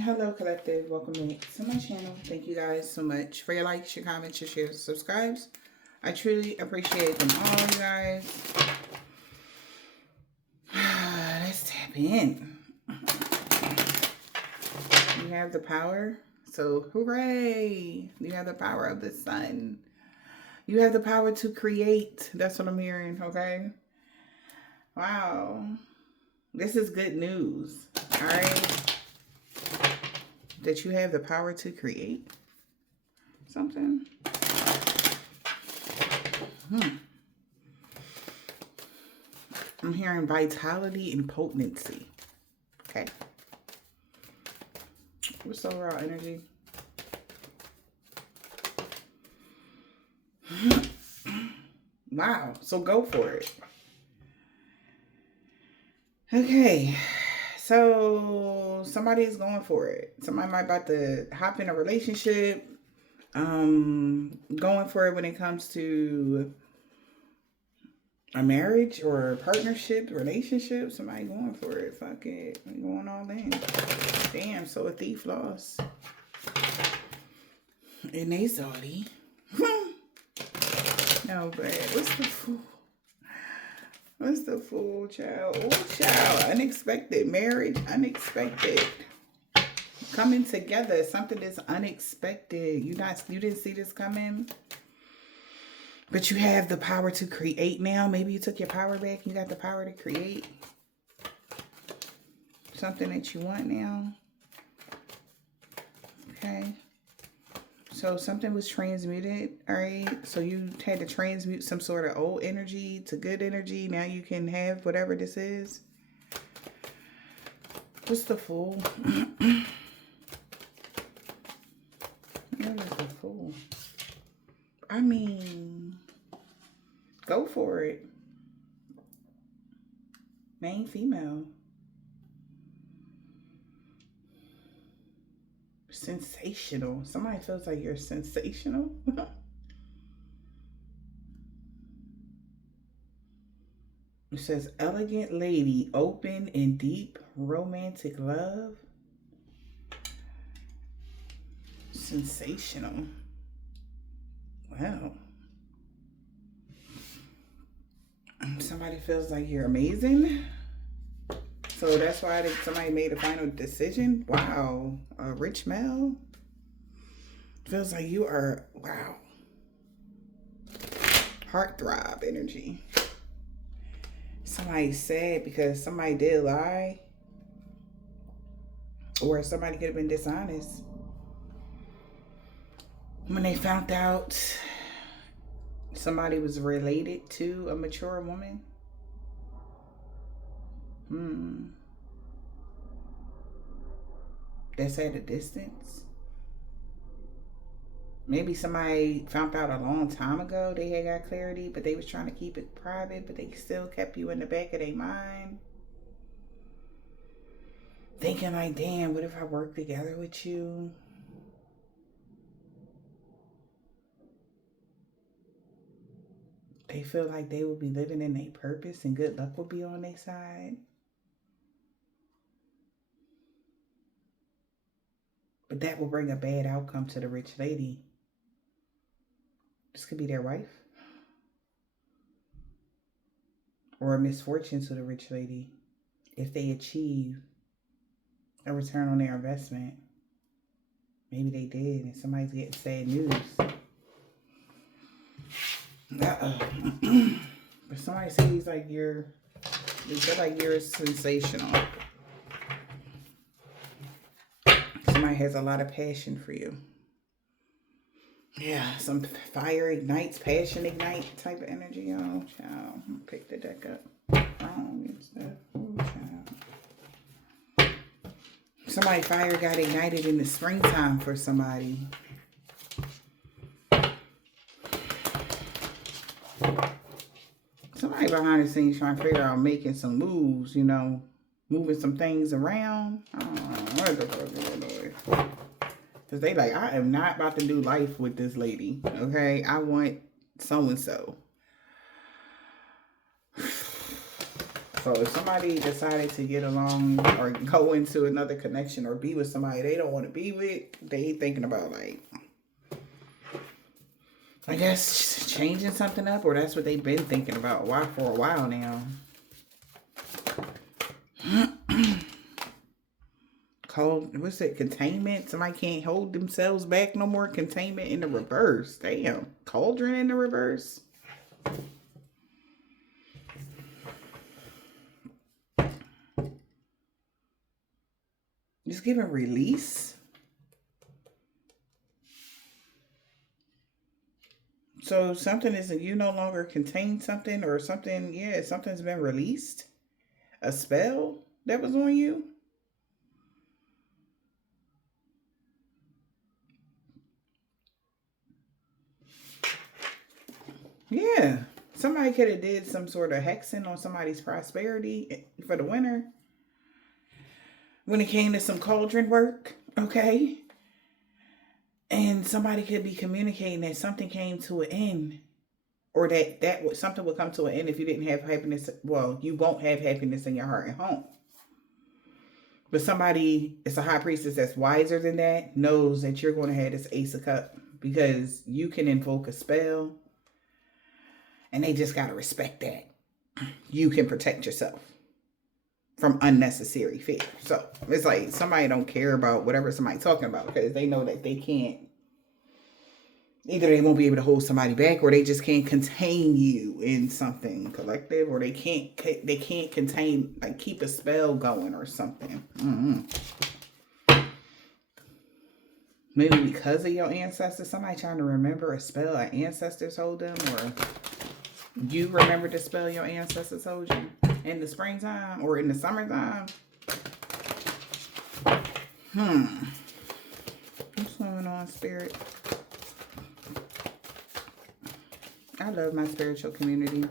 Hello, collective. Welcome back to my channel. Thank you guys so much for your likes, your comments, your shares, subscribes. I truly appreciate them all, you guys. Let's tap in. You have the power. So, hooray! You have the power of the sun. You have the power to create. That's what I'm hearing, okay? Wow. This is good news. All right. That you have the power to create something. I'm hearing vitality and potency. Okay. What's the overall energy? Wow. So go for it. Okay. So somebody is going for it. Somebody might about to hop in a relationship. Going for it when it comes to a marriage or a partnership, relationship. Somebody going for it. Fuck it. We going all in. Damn, so a thief lost. And they salty. No, but what's the fool? What's the fool, child? Oh, child. Unexpected marriage. Unexpected. Coming together. Something that's unexpected. You didn't see this coming. But you have the power to create now. Maybe you took your power back. You got the power to create something that you want now. Okay. So something was transmuted, all right? So you had to transmute some sort of old energy to good energy. Now you can have whatever this is. What's the fool? What is the fool? I mean, go for it. Main female. Sensational. Somebody feels like you're sensational. It says elegant lady, open and deep romantic love. Sensational. Wow. Somebody feels like you're amazing. So that's why somebody made a final decision. Wow. A rich male. Feels like you are, wow. Heartthrob energy. Somebody's sad because somebody did lie. Or somebody could have been dishonest. When they found out somebody was related to a mature woman. That's at a distance. Maybe somebody found out a long time ago they had got clarity, but they was trying to keep it private, but they still kept you in the back of their mind. Thinking like, damn, what if I work together with you? They feel like they will be living in their purpose and good luck will be on their side. But that will bring a bad outcome to the rich lady. This could be their wife. Or a misfortune to the rich lady if they achieve a return on their investment. Maybe they did and somebody's getting sad news. But somebody says like they feel like you're sensational. Somebody has a lot of passion for you. Yeah, some fire ignites, passion ignite type of energy. Oh, child. Pick the deck up. Wrong and stuff. Oh, child. Somebody fire got ignited in the springtime for somebody. Somebody behind the scenes trying to figure out making some moves, moving some things around. I don't know what the fuck is going on. Because they like, I am not about to do life with this lady. Okay? I want so-and-so. So if somebody decided to get along or go into another connection or be with somebody they don't want to be with, they thinking about like, I guess changing something up, or that's what they've been thinking about for a while now. Cold, what's it? Containment. Somebody can't hold themselves back no more. Containment in the reverse. Damn. Cauldron in the reverse. Just giving release. So something isn't, you no longer contain something or something. Yeah, something's been released. A spell that was on you. Yeah. Somebody could have did some sort of hexing on somebody's prosperity for the winter. When it came to some cauldron work, okay? And somebody could be communicating that something came to an end. Or that something would come to an end if you didn't have happiness. Well, you won't have happiness in your heart and home. But somebody, it's a high priestess that's wiser than that, knows that you're going to have this Ace of Cups because you can invoke a spell. And they just got to respect that. You can protect yourself from unnecessary fear. So it's like somebody don't care about whatever somebody's talking about because they know that they can't. Either they won't be able to hold somebody back, or they just can't contain you in something collective, or they can't contain, like, keep a spell going or something. Maybe because of your ancestors, somebody trying to remember a spell our ancestors hold them, or you remember the spell your ancestors hold you in the springtime or in the summertime. What's going on, Spirit? I love my spiritual community.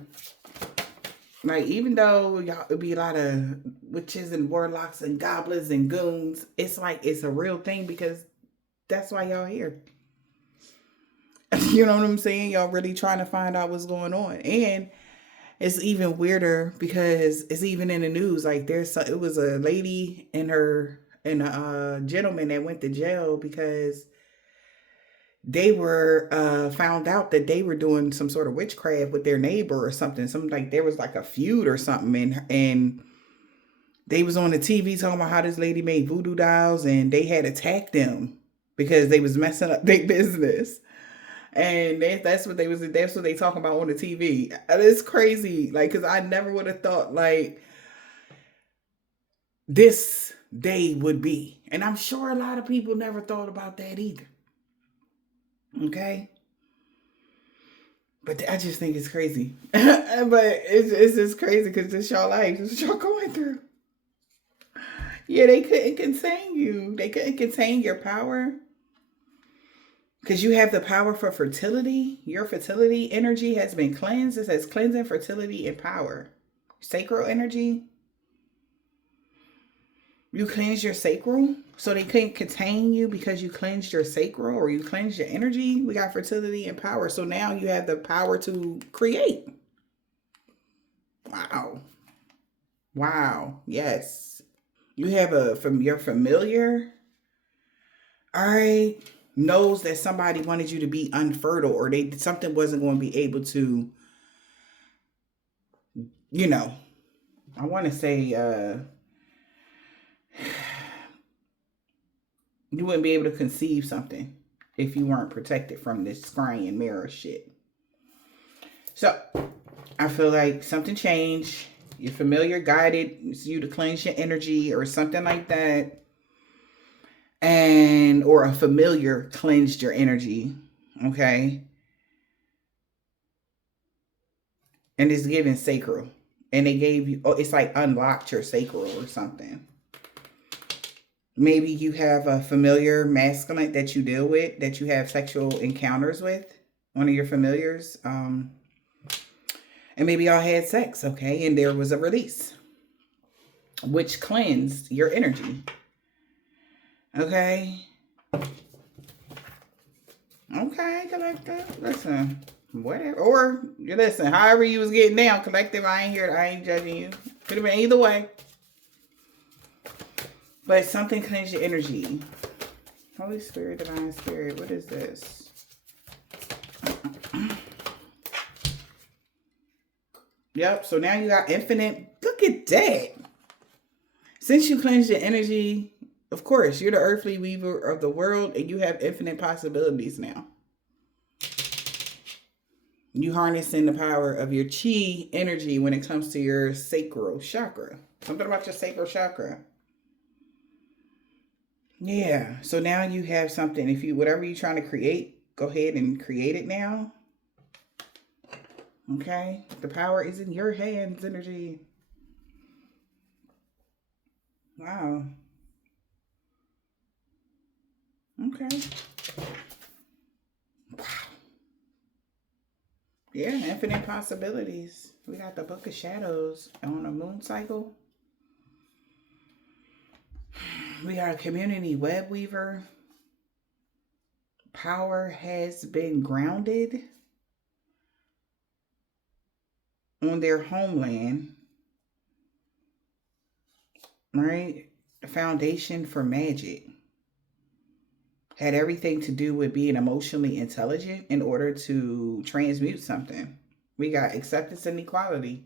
Like, even though y'all would be a lot of witches and warlocks and goblins and goons, it's like it's a real thing because that's why y'all here. You know what I'm saying? Y'all really trying to find out what's going on. And it's even weirder because it's even in the news. Like, it was a lady and a gentleman that went to jail because they were found out that they were doing some sort of witchcraft with their neighbor or something. There was like a feud or something, and they was on the TV talking about how this lady made voodoo dolls, and they had attacked them because they was messing up their business. And that's what they talking about on the TV. It's crazy, like, because I never would have thought like this day would be, and I'm sure a lot of people never thought about that either. Okay, but I just think it's crazy. But it's just crazy because it's y'all life. It's what y'all going through. Yeah, they couldn't contain you. They couldn't contain your power because you have the power for fertility. Your fertility energy has been cleansed. It says cleansing, fertility, and power. Sacral energy. You cleanse your sacral, so they couldn't contain you because you cleansed your sacral or you cleansed your energy. We got fertility and power. So now you have the power to create. Wow. Wow. Yes. You have from your familiar, all right, knows that somebody wanted you to be unfertile or something wasn't going to be able to, I want to say, you wouldn't be able to conceive something if you weren't protected from this scrying and mirror shit. So I feel like something changed. Your familiar guided you to cleanse your energy or something like that. Or a familiar cleansed your energy. Okay. And it's given sacral. And they gave you, it's like unlocked your sacral or something. Maybe you have a familiar masculine that you deal with, that you have sexual encounters with, one of your familiars. And maybe y'all had sex, okay? And there was a release, which cleansed your energy. Okay? Okay, collective. Listen, whatever. Or, listen, however you was getting down, collective, I ain't judging you. Could have been either way. But something cleansed your energy. Holy Spirit, Divine Spirit, what is this? Yep, so now you got infinite. Look at that. Since you cleansed your energy, of course, you're the earthly weaver of the world and you have infinite possibilities now. You harnessing the power of your chi energy when it comes to your sacral chakra. Something about your sacral chakra. Yeah, so now you have something. If you, whatever you're trying to create, go ahead and create it now. Okay, the power is in your hands, energy. Wow. Okay. Wow. Yeah, infinite possibilities. We got the Book of Shadows on a moon cycle. We got a community web weaver. Power has been grounded on their homeland. Right? The foundation for magic. Had everything to do with being emotionally intelligent in order to transmute something. We got acceptance and equality.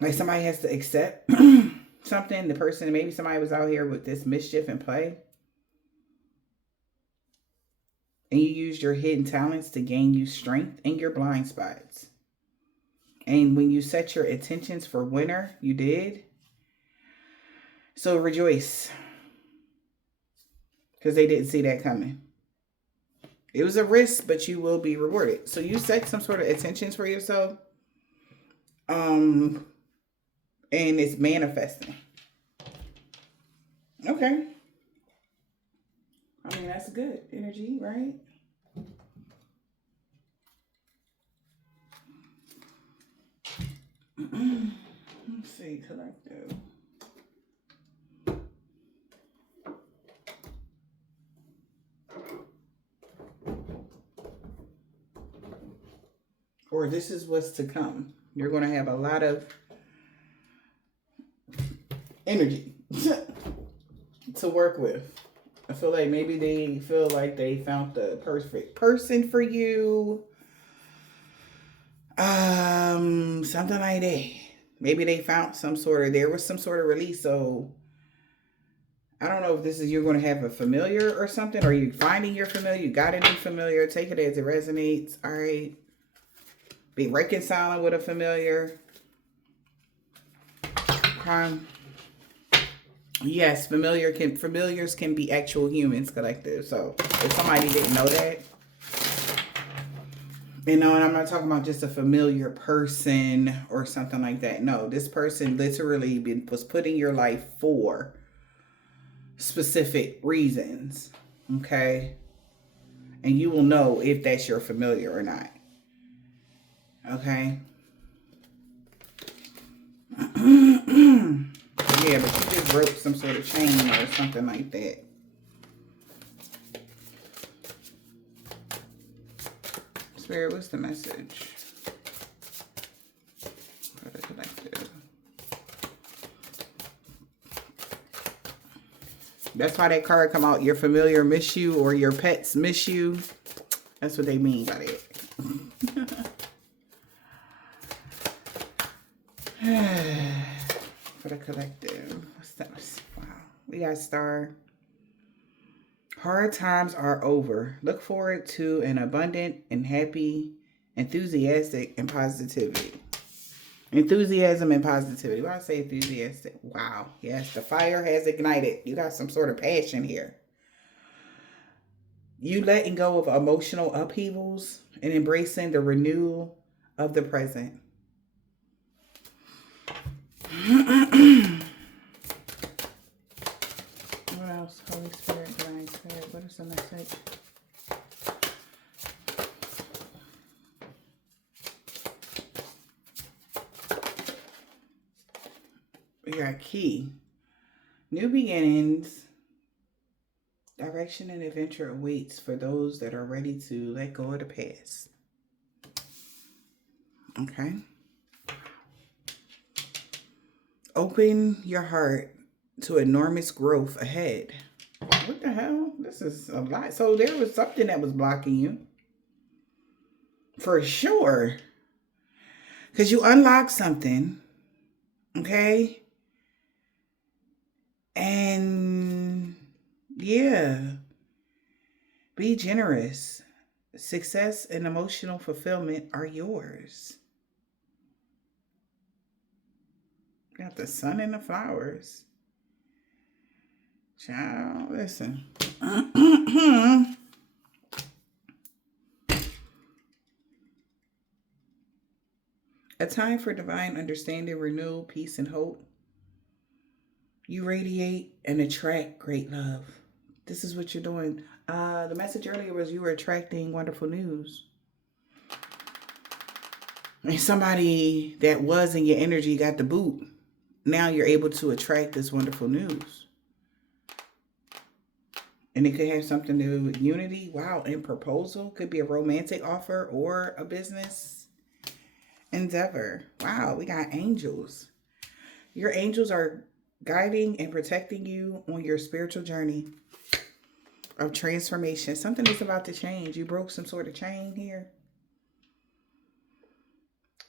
Like somebody has to accept something. The person, maybe somebody was out here with this mischief and play. And you used your hidden talents to gain you strength in your blind spots. And when you set your intentions for winter, you did. So rejoice. Because they didn't see that coming. It was a risk, but you will be rewarded. So you set some sort of intentions for yourself. And it's manifesting. Okay. I mean, that's good energy, right? Let's see, collective. Or this is what's to come. You're going to have a lot of energy to work with. I feel like maybe they feel like they found the perfect person for you. Something like that. Maybe they found there was some sort of release. So I don't know if this is you're going to have a familiar or something, or you finding your familiar. You got a new familiar. Take it as it resonates. All right. Be reconciling with a familiar. Yes, familiars can be actual humans, collective. So if somebody didn't know that, and I'm not talking about just a familiar person or something like that. No, this person literally was put in your life for specific reasons. Okay, and you will know if that's your familiar or not. Okay. Yeah, but you just broke some sort of chain or something like that. Spirit, what's the message for the collective? That's why that card come out. Your familiar miss you or your pets miss you. That's what they mean by that. For the collective. What's that? Wow. We got Star. Hard times are over. Look forward to an abundant and happy, enthusiastic, and positivity. Enthusiasm and positivity. Why I say enthusiastic? Wow. Yes, the fire has ignited. You got some sort of passion here. You letting go of emotional upheavals and embracing the renewal of the present. What else? Holy Spirit, Divine Spirit. What is the message? We got key. New beginnings. Direction and adventure awaits for those that are ready to let go of the past. Okay. Open your heart to enormous growth ahead. What the hell? This is a lot. So there was something that was blocking you. For sure. Because you unlocked something. Okay? And yeah. Be generous. Success and emotional fulfillment are yours. Got the sun and the flowers. Child, listen. A time for divine understanding, renewal, peace, and hope. You radiate and attract great love. This is what you're doing. The message earlier was you were attracting wonderful news. And somebody that was in your energy got the boot. Now you're able to attract this wonderful news. And it could have something to do with unity. Wow, and proposal. Could be a romantic offer or a business endeavor. Wow, we got angels. Your angels are guiding and protecting you on your spiritual journey of transformation. Something is about to change. You broke some sort of chain here.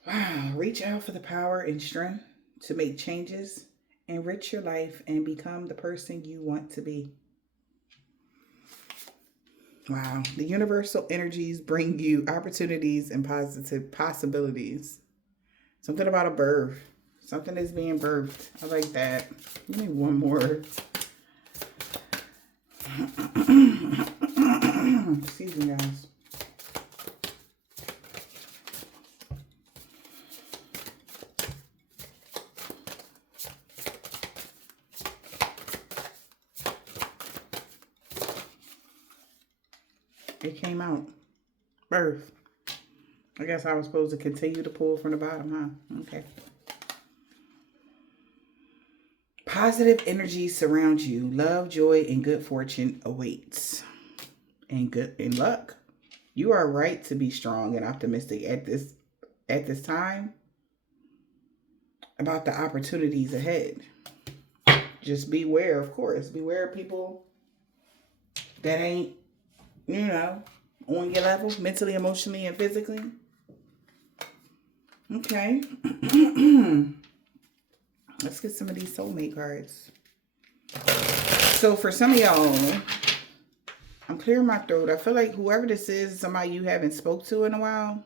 Wow, reach out for the power and strength to make changes, enrich your life, and become the person you want to be. Wow, the universal energies bring you opportunities and positive possibilities. Something about a birth. Something is being birthed. I like that. Give me one more. Excuse me, guys. It came out. Birth. I guess I was supposed to continue to pull from the bottom, huh? Okay. Positive energy surrounds you. Love, joy, and good fortune awaits. And luck. You are right to be strong and optimistic at this time about the opportunities ahead. Just beware, of course. Beware of people that ain't, on your level, mentally, emotionally, and physically. Okay. Let's get some of these soulmate cards. So for some of y'all, I'm clearing my throat. I feel like whoever this is somebody you haven't spoke to in a while.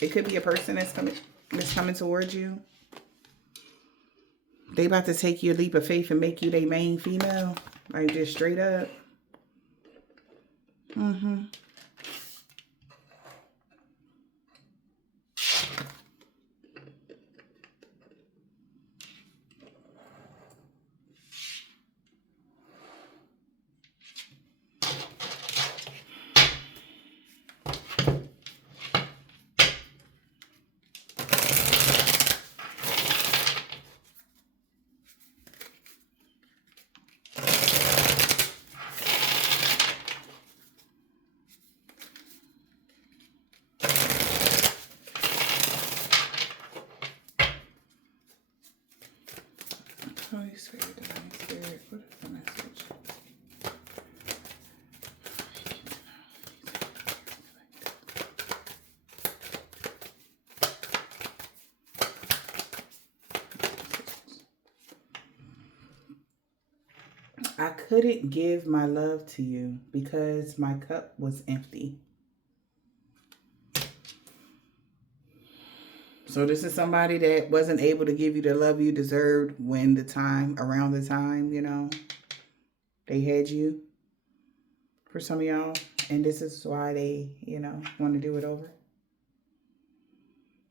It could be a person that's coming towards you. They about to take you a leap of faith and make you their main female. Like just straight up. Holy Spirit, Divine Spirit, what is the message? I couldn't give my love to you because my cup was empty. So this is somebody that wasn't able to give you the love you deserved around the time, they had you. For some of y'all. And this is why they, want to do it over.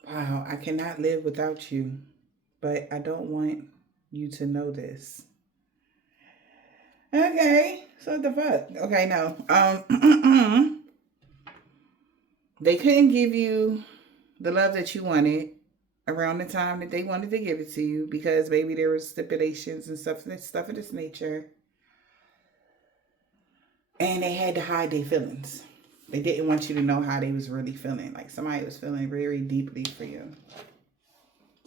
Wow, I cannot live without you. But I don't want you to know this. Okay, so what the fuck? Okay, no. They couldn't give you the love that you wanted around the time that they wanted to give it to you because maybe there were stipulations and stuff of this nature. And they had to hide their feelings. They didn't want you to know how they was really feeling. Like somebody was feeling very deeply for you.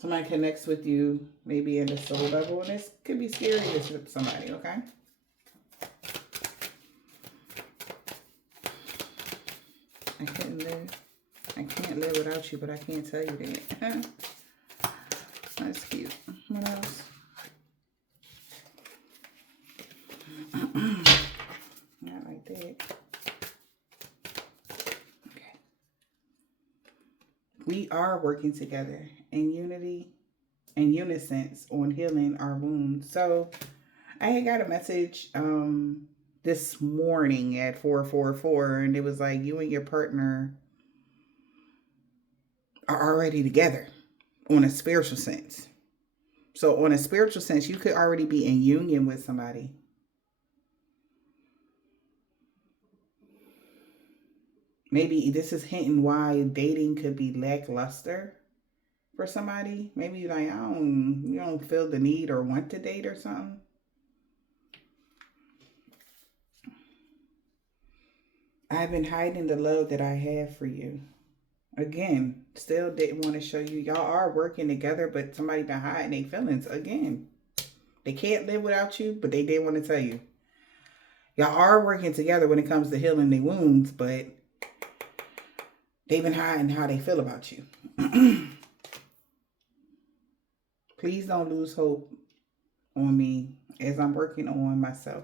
Somebody connects with you, maybe in the soul level, and this could be scary to somebody, okay? I can't live without you, but I can't tell you that. That's cute. What else? Not like that. Okay. We are working together in unity and unison on healing our wounds. So I had got a message this morning at 4:44, and it was like you and your partner are already together on a spiritual sense. So on a spiritual sense, you could already be in union with somebody. Maybe this is hinting why dating could be lackluster for somebody. Maybe you're like, you don't feel the need or want to date or something. I've been hiding the love that I have for you. Again, still didn't want to show you. Y'all are working together, but somebody been hiding their feelings. Again, they can't live without you, but they did want to tell you. Y'all are working together when it comes to healing their wounds, but they've been hiding how they feel about you. Please don't lose hope on me as I'm working on myself.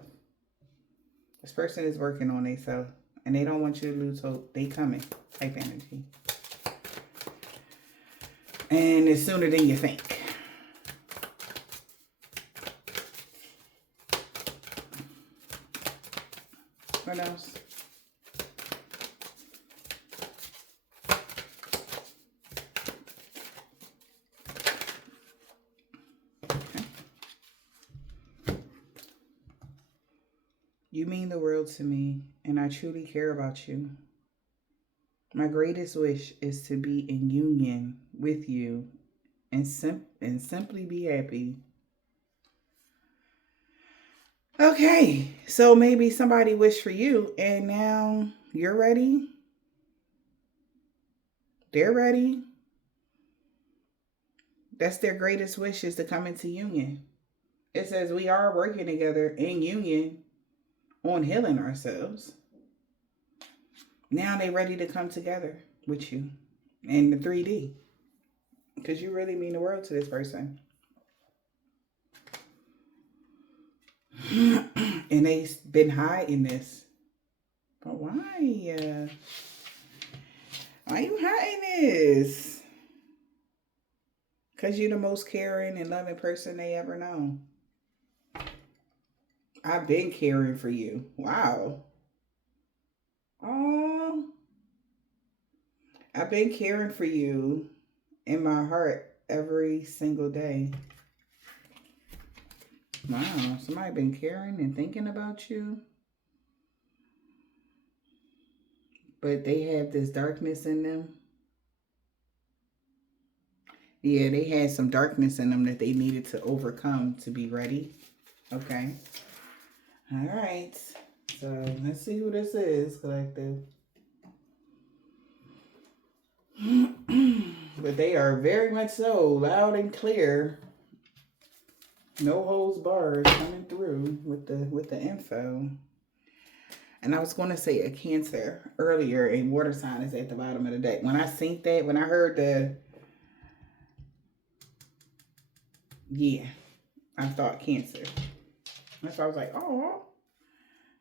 This person is working on themselves, and they don't want you to lose hope. They coming. Type energy. And it's sooner than you think. What else? You mean the world to me, and I truly care about you. My greatest wish is to be in union with you and simply be happy. Okay, so maybe somebody wished for you, and now you're ready. They're ready. That's their greatest wish, is to come into union. It says we are working together in union on healing ourselves. Now they're ready to come together with you in the 3D. Because you really mean the world to this person. And they've been hiding this. But why? Why are you hiding this? Because you're the most caring and loving person they ever know. I've been caring for you. Wow. Oh, I've been caring for you in my heart every single day. Wow, somebody been caring and thinking about you. But they have this darkness in them. Yeah, they had some darkness in them that they needed to overcome to be ready. Okay. All right. So let's see who this is, collective. But they are very much so loud and clear. No holds barred coming through with the info. And I was going to say a Cancer earlier, and water sign is at the bottom of the deck. When I seen that, when I heard I thought Cancer. That's why I was like, oh,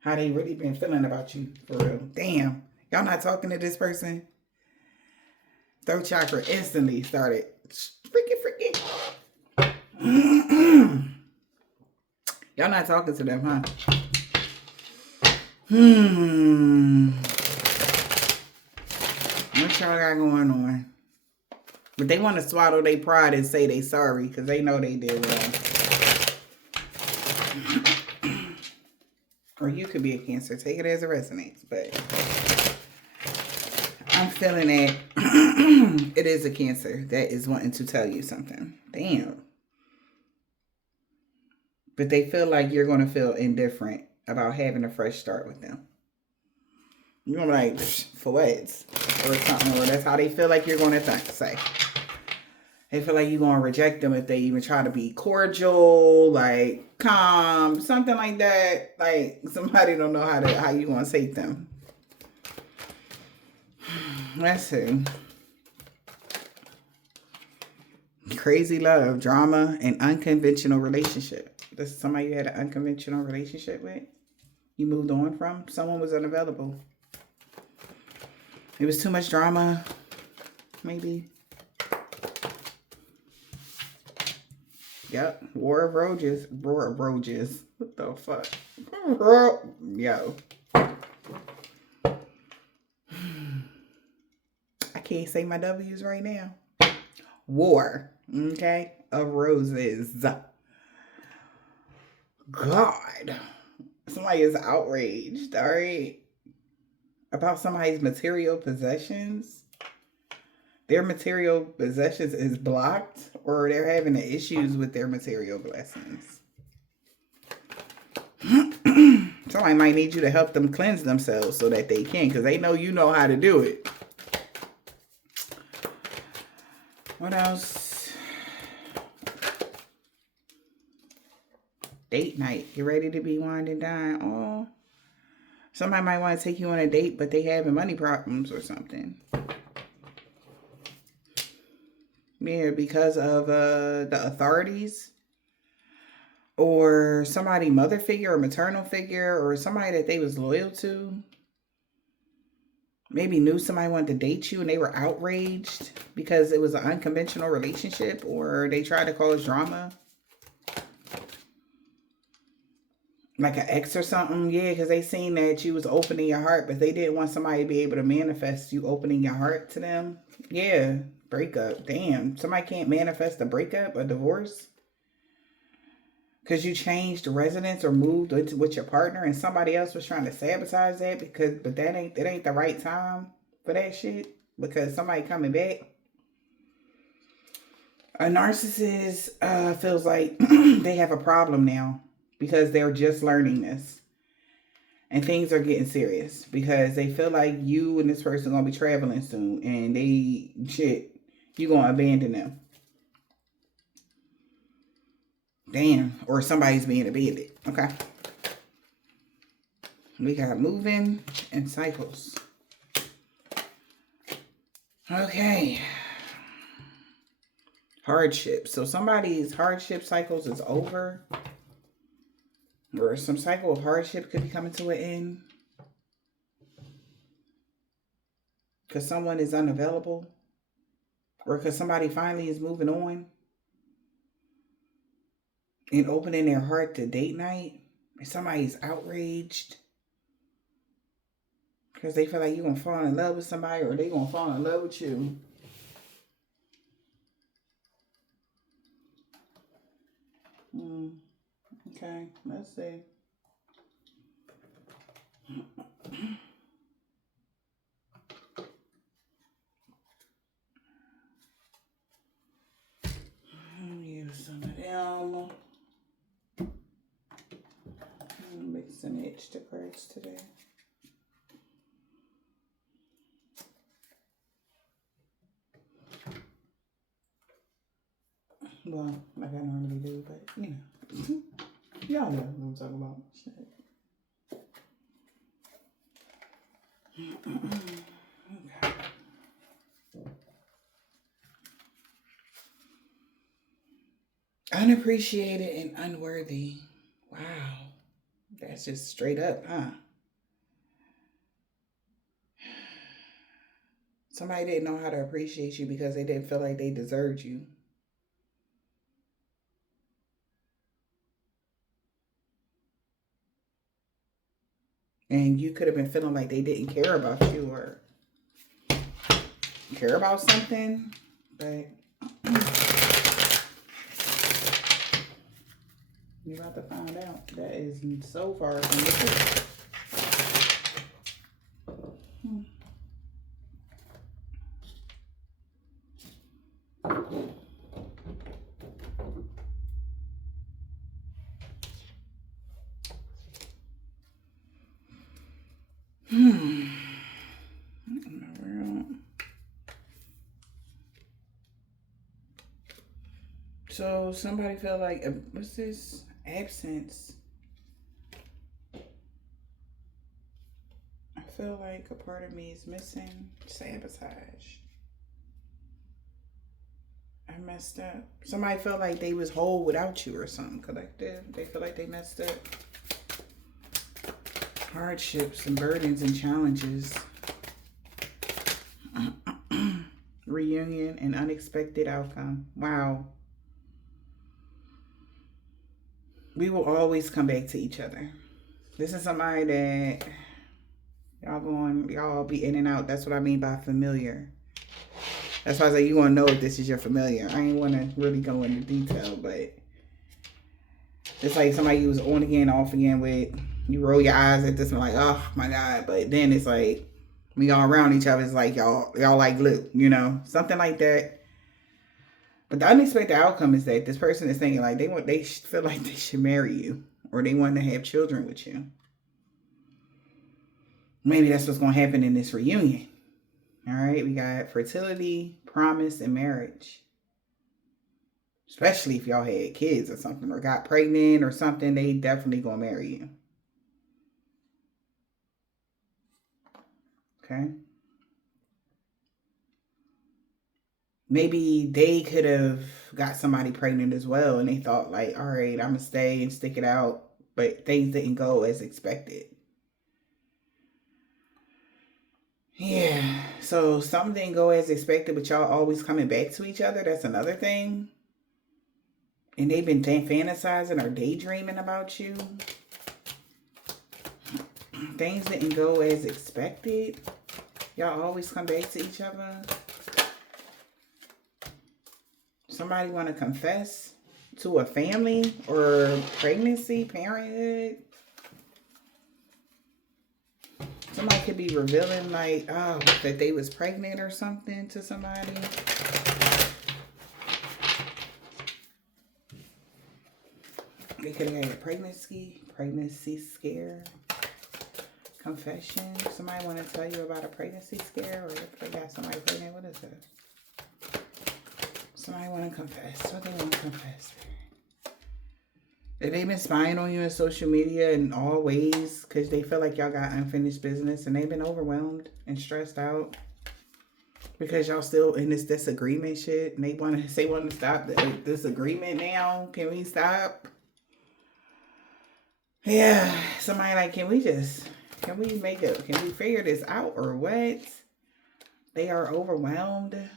how they really been feeling about you, for real. Damn, y'all not talking to this person? Throat chakra instantly started freaking. Y'all not talking to them, huh? What y'all got going on? But they want to swallow their pride and say they sorry because they know they did wrong. Or you could be a Cancer. Take it as it resonates. But I'm feeling that it is a Cancer that is wanting to tell you something. Damn. But they feel like you're going to feel indifferent about having a fresh start with them. You're going to be like, for what? Or something. Or that's how they feel like you're going to say. They feel like you're going to reject them if they even try to be cordial, like calm, something like that. Like somebody don't know how you going to take them. Let's see. Crazy love, drama, and unconventional relationship. This is somebody you had an unconventional relationship with. You moved on from. Someone was unavailable. It was too much drama, maybe. Yep. War of Roaches. What the fuck? Yo. I can't say my W's right now. War. Okay? Of Roses. God. Somebody is outraged, all right? About somebody's material possessions. Their material possessions is blocked, or they're having issues with their material blessings. Somebody might need you to help them cleanse themselves so that they can, because they know you know how to do it. What else? Date night. You ready to be winding down? Oh, somebody might want to take you on a date, but they having money problems or something. Yeah, because of the authorities or somebody mother figure or maternal figure or somebody that they was loyal to. Maybe knew somebody wanted to date you and they were outraged because it was an unconventional relationship, or they tried to cause drama. Like an ex or something. Yeah, because they seen that you was opening your heart, but they didn't want somebody to be able to manifest you opening your heart to them. Yeah. Breakup. Damn. Somebody can't manifest a breakup, a divorce, because you changed residence or moved with your partner and somebody else was trying to sabotage that, but that ain't the right time for that shit, because somebody coming back. A narcissist feels like they have a problem now because they're just learning this. And things are getting serious because they feel like you and this person are going to be traveling soon, and you're going to abandon them. Damn. Or somebody's being abandoned. Okay. We got moving and cycles. Okay. Hardship. So somebody's hardship cycles is over. Or some cycle of hardship could be coming to an end. Because someone is unavailable. Or because somebody finally is moving on. And opening their heart to date night. And somebody's outraged. Because they feel like you're going to fall in love with somebody, or they're going to fall in love with you. Okay, let's see. Use some of them. Mix some extra cards today. Well, like I normally do, but you know. Y'all know what I'm talking about. Shit. Okay. Unappreciated and unworthy. Wow. That's just straight up, huh? Somebody didn't know how to appreciate you because they didn't feel like they deserved you. And you could have been feeling like they didn't care about you or care about something, but you're about to find out. That is so far from the truth. So somebody feel like, what's this? Absence. I feel like a part of me is missing. Sabotage. I messed up. Somebody felt like they was whole without you or something. Collective. They feel like they messed up. Hardships and burdens and challenges. Reunion and unexpected outcome. Wow. We will always come back to each other. This is somebody that y'all be in and out. That's what I mean by familiar. That's why I say you want to know if this is your familiar. I ain't want to really go into detail, but it's like somebody you was on again, off again with. You roll your eyes at this and like, oh my God. But then it's like, we all around each other. It's like y'all like glue, something like that. But the unexpected outcome is that this person is thinking like they feel like they should marry you, or they want to have children with you. Maybe that's what's going to happen in this reunion. All right, we got fertility, promise, and marriage. Especially if y'all had kids or something, or got pregnant or something, they definitely going to marry you. Okay. Maybe they could have got somebody pregnant as well, and they thought like, all right, I'm going to stay and stick it out. But things didn't go as expected. Yeah, so something didn't go as expected, but y'all always coming back to each other. That's another thing. And they've been fantasizing or daydreaming about you. Things didn't go as expected. Y'all always come back to each other. Somebody want to confess to a family or pregnancy, parenthood. Somebody could be revealing like, oh, that they was pregnant or something to somebody. They could have had a pregnancy scare. Confession. Somebody want to tell you about a pregnancy scare, or if they got somebody pregnant. What is it? Somebody want to confess. What they want to confess? If they've been spying on you in social media in all ways because they feel like y'all got unfinished business, and they've been overwhelmed and stressed out because y'all still in this disagreement shit, and they want to stop the disagreement now. Can we stop? Yeah, somebody like, can we figure this out or what? They are overwhelmed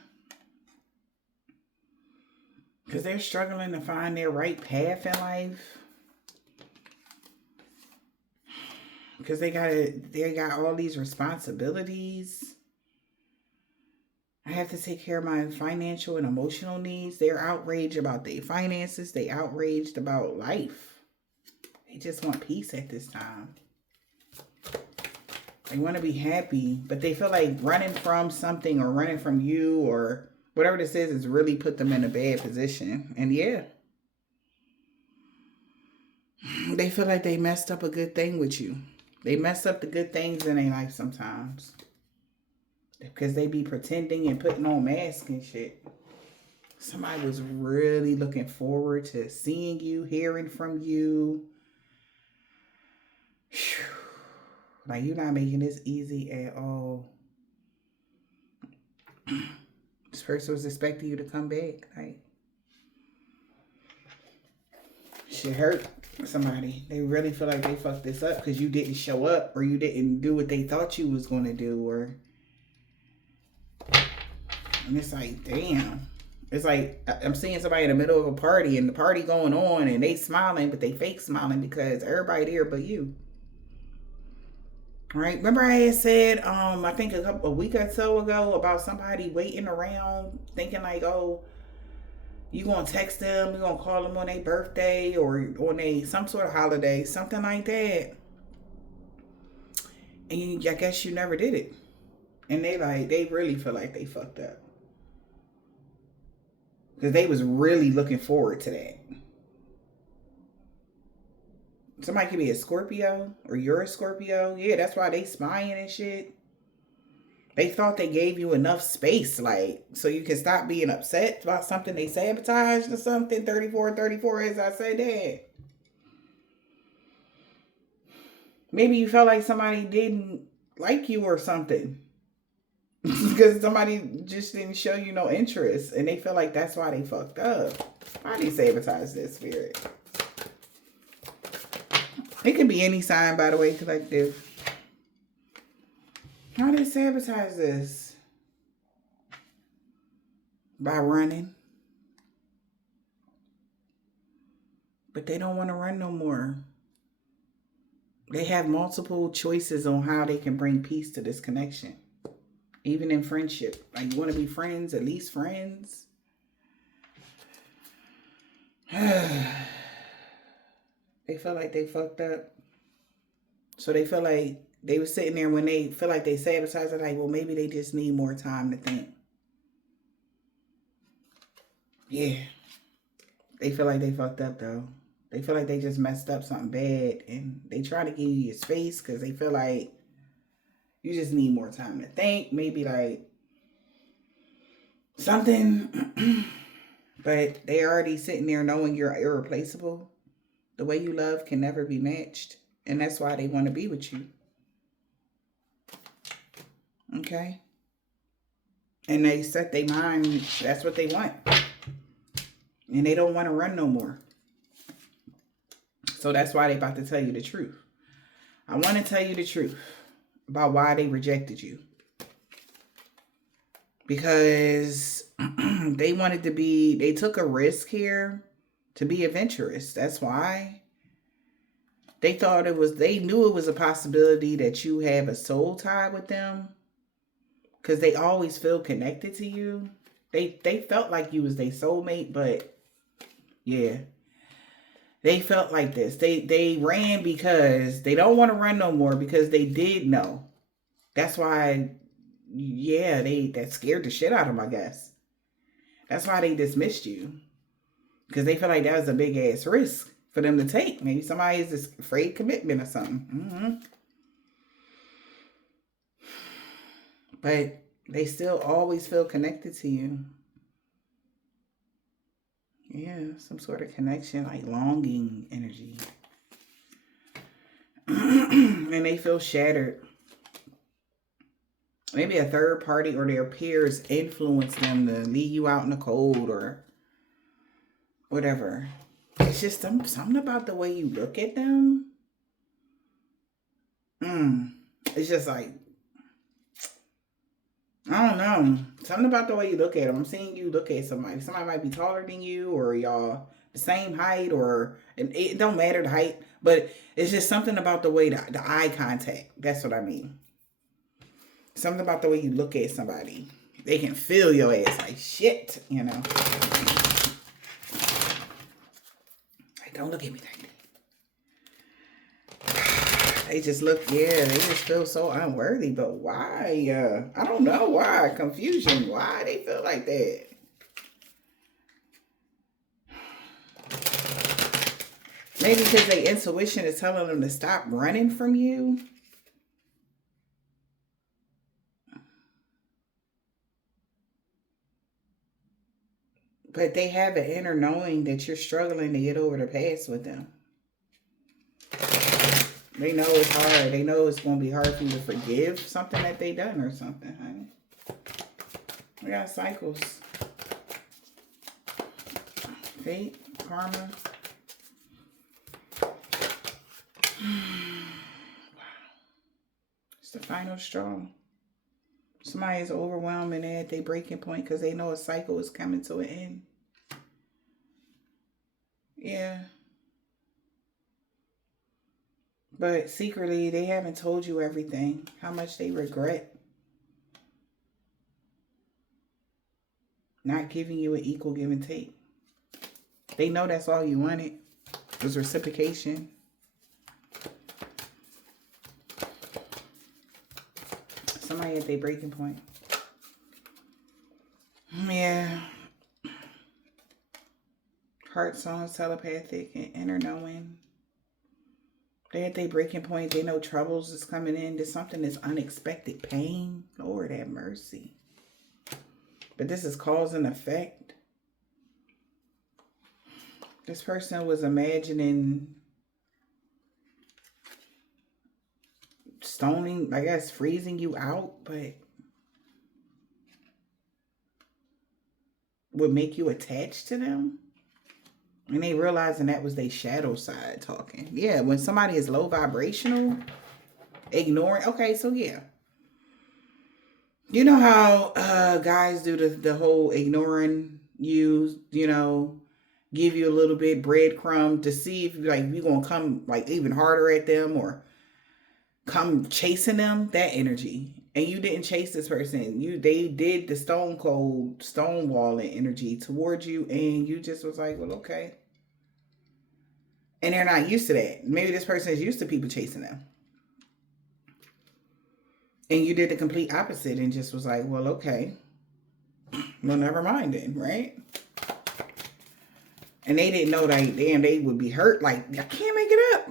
because they're struggling to find their right path in life. Because they got all these responsibilities. I have to take care of my financial and emotional needs. They're outraged about their finances. They outraged about life. They just want peace at this time. They want to be happy, but they feel like running from something or running from you or whatever this is really put them in a bad position. And yeah, they feel like they messed up a good thing with you. They mess up the good things in their life sometimes. Because they be pretending and putting on masks and shit. Somebody was really looking forward to seeing you, hearing from you. Like, you're not making this easy at all. This person was expecting you to come back. Like, shit hurt somebody. They really feel like they fucked this up because you didn't show up, or you didn't do what they thought you was going to do, or... And it's like, damn. It's like, I'm seeing somebody in the middle of a party, and the party going on, and they smiling, but they fake smiling because everybody there but you. Right? Remember I had said, I think a week or so ago about somebody waiting around thinking like, oh, you gonna text them, you gonna call them on their birthday or on some sort of holiday, something like that. And I guess you never did it. And they really feel like they fucked up. Because they was really looking forward to that. Somebody could be a Scorpio, or you're a Scorpio. Yeah, that's why they spying and shit. They thought they gave you enough space, like, so you can stop being upset about something they sabotaged or something. 34, as I said that. Maybe you felt like somebody didn't like you or something. Because somebody just didn't show you no interest. And they feel like that's why they fucked up. Why they sabotage this spirit? It could be any sign, by the way, collective. How they sabotage this? By running. But they don't want to run no more. They have multiple choices on how they can bring peace to this connection. Even in friendship. Like, you want to be friends, at least friends. They feel like they fucked up. So they feel like they were sitting there when they feel like they sabotaged it, like, well, maybe they just need more time to think. Yeah. They feel like they fucked up, though. They feel like they just messed up something bad. And they try to give you your space because they feel like you just need more time to think. Maybe like something. But they already sitting there knowing you're irreplaceable. The way you love can never be matched. And that's why they want to be with you. Okay? And they set their mind, that's what they want. And they don't want to run no more. So that's why they about to tell you the truth. I want to tell you the truth about why they rejected you. Because they wanted to be, they took a risk here to be adventurous. That's why. They thought it was, they knew it was a possibility that you have a soul tie with them. Because they always feel connected to you. They felt like you was their soulmate, but yeah. They felt like this. They ran because they don't want to run no more because they did know. That's why, yeah, that scared the shit out of them, I guess. That's why they dismissed you. Because they felt like that was a big ass risk for them to take. Maybe somebody is just afraid of commitment or something. Mm-hmm. But they still always feel connected to you. Yeah, some sort of connection, like longing energy. And they feel shattered. Maybe a third party or their peers influence them to leave you out in the cold or whatever. It's just something about the way you look at them. It's just like, I don't know. Something about the way you look at them. I'm seeing you look at somebody. Somebody might be taller than you, or y'all the same height, or it don't matter the height, but it's just something about the way the eye contact. That's what I mean. Something about the way you look at somebody. They can feel your ass like shit, you know. Like, don't look at me like that. They just look, yeah, they just feel so unworthy. But why? I don't know why. Confusion. Why they feel like that? Maybe because their intuition is telling them to stop running from you. But they have an inner knowing that you're struggling to get over the past with them. They know it's hard. They know it's going to be hard for you to forgive something that they done or something, honey. We got cycles. Fate, karma. Wow. It's the final straw. Somebody is overwhelmed and they're at their breaking point because they know a cycle is coming to an end. Yeah. But secretly, they haven't told you everything. How much they regret not giving you an equal give and take. They know that's all you wanted. Was reciprocation. Somebody at their breaking point. Yeah. Heart songs, telepathic, and inner knowing. They at their breaking point. They know troubles is coming in. There's something that's unexpected pain. Lord have mercy. But this is cause and effect. This person was imagining stoning, I guess, freezing you out, but would make you attached to them. And they realizing that was their shadow side talking. Yeah, when somebody is low vibrational, ignoring. Okay, so yeah. You know how guys do the whole ignoring you, give you a little bit breadcrumb to see if like you gonna come like even harder at them or come chasing them, that energy. And you didn't chase this person. They did the stone cold stonewalling energy towards you, and you just was like, well, okay. And they're not used to that. Maybe this person is used to people chasing them. And you did the complete opposite and just was like, well, okay. Well, never mind then, right? And they didn't know that, damn, they would be hurt. Like, I can't make it up.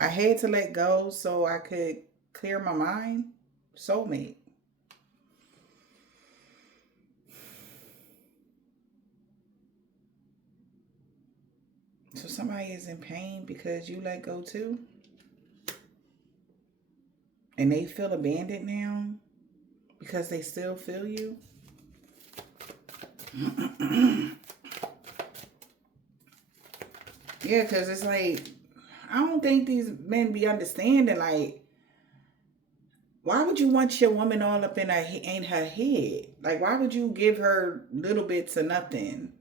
I had to let go so I could clear my mind. Soulmate. So somebody is in pain because you let go too? And they feel abandoned now because they still feel you? Yeah, because it's like, I don't think these men be understanding, like, why would you want your woman all up in her head? Like, why would you give her little bits of nothing?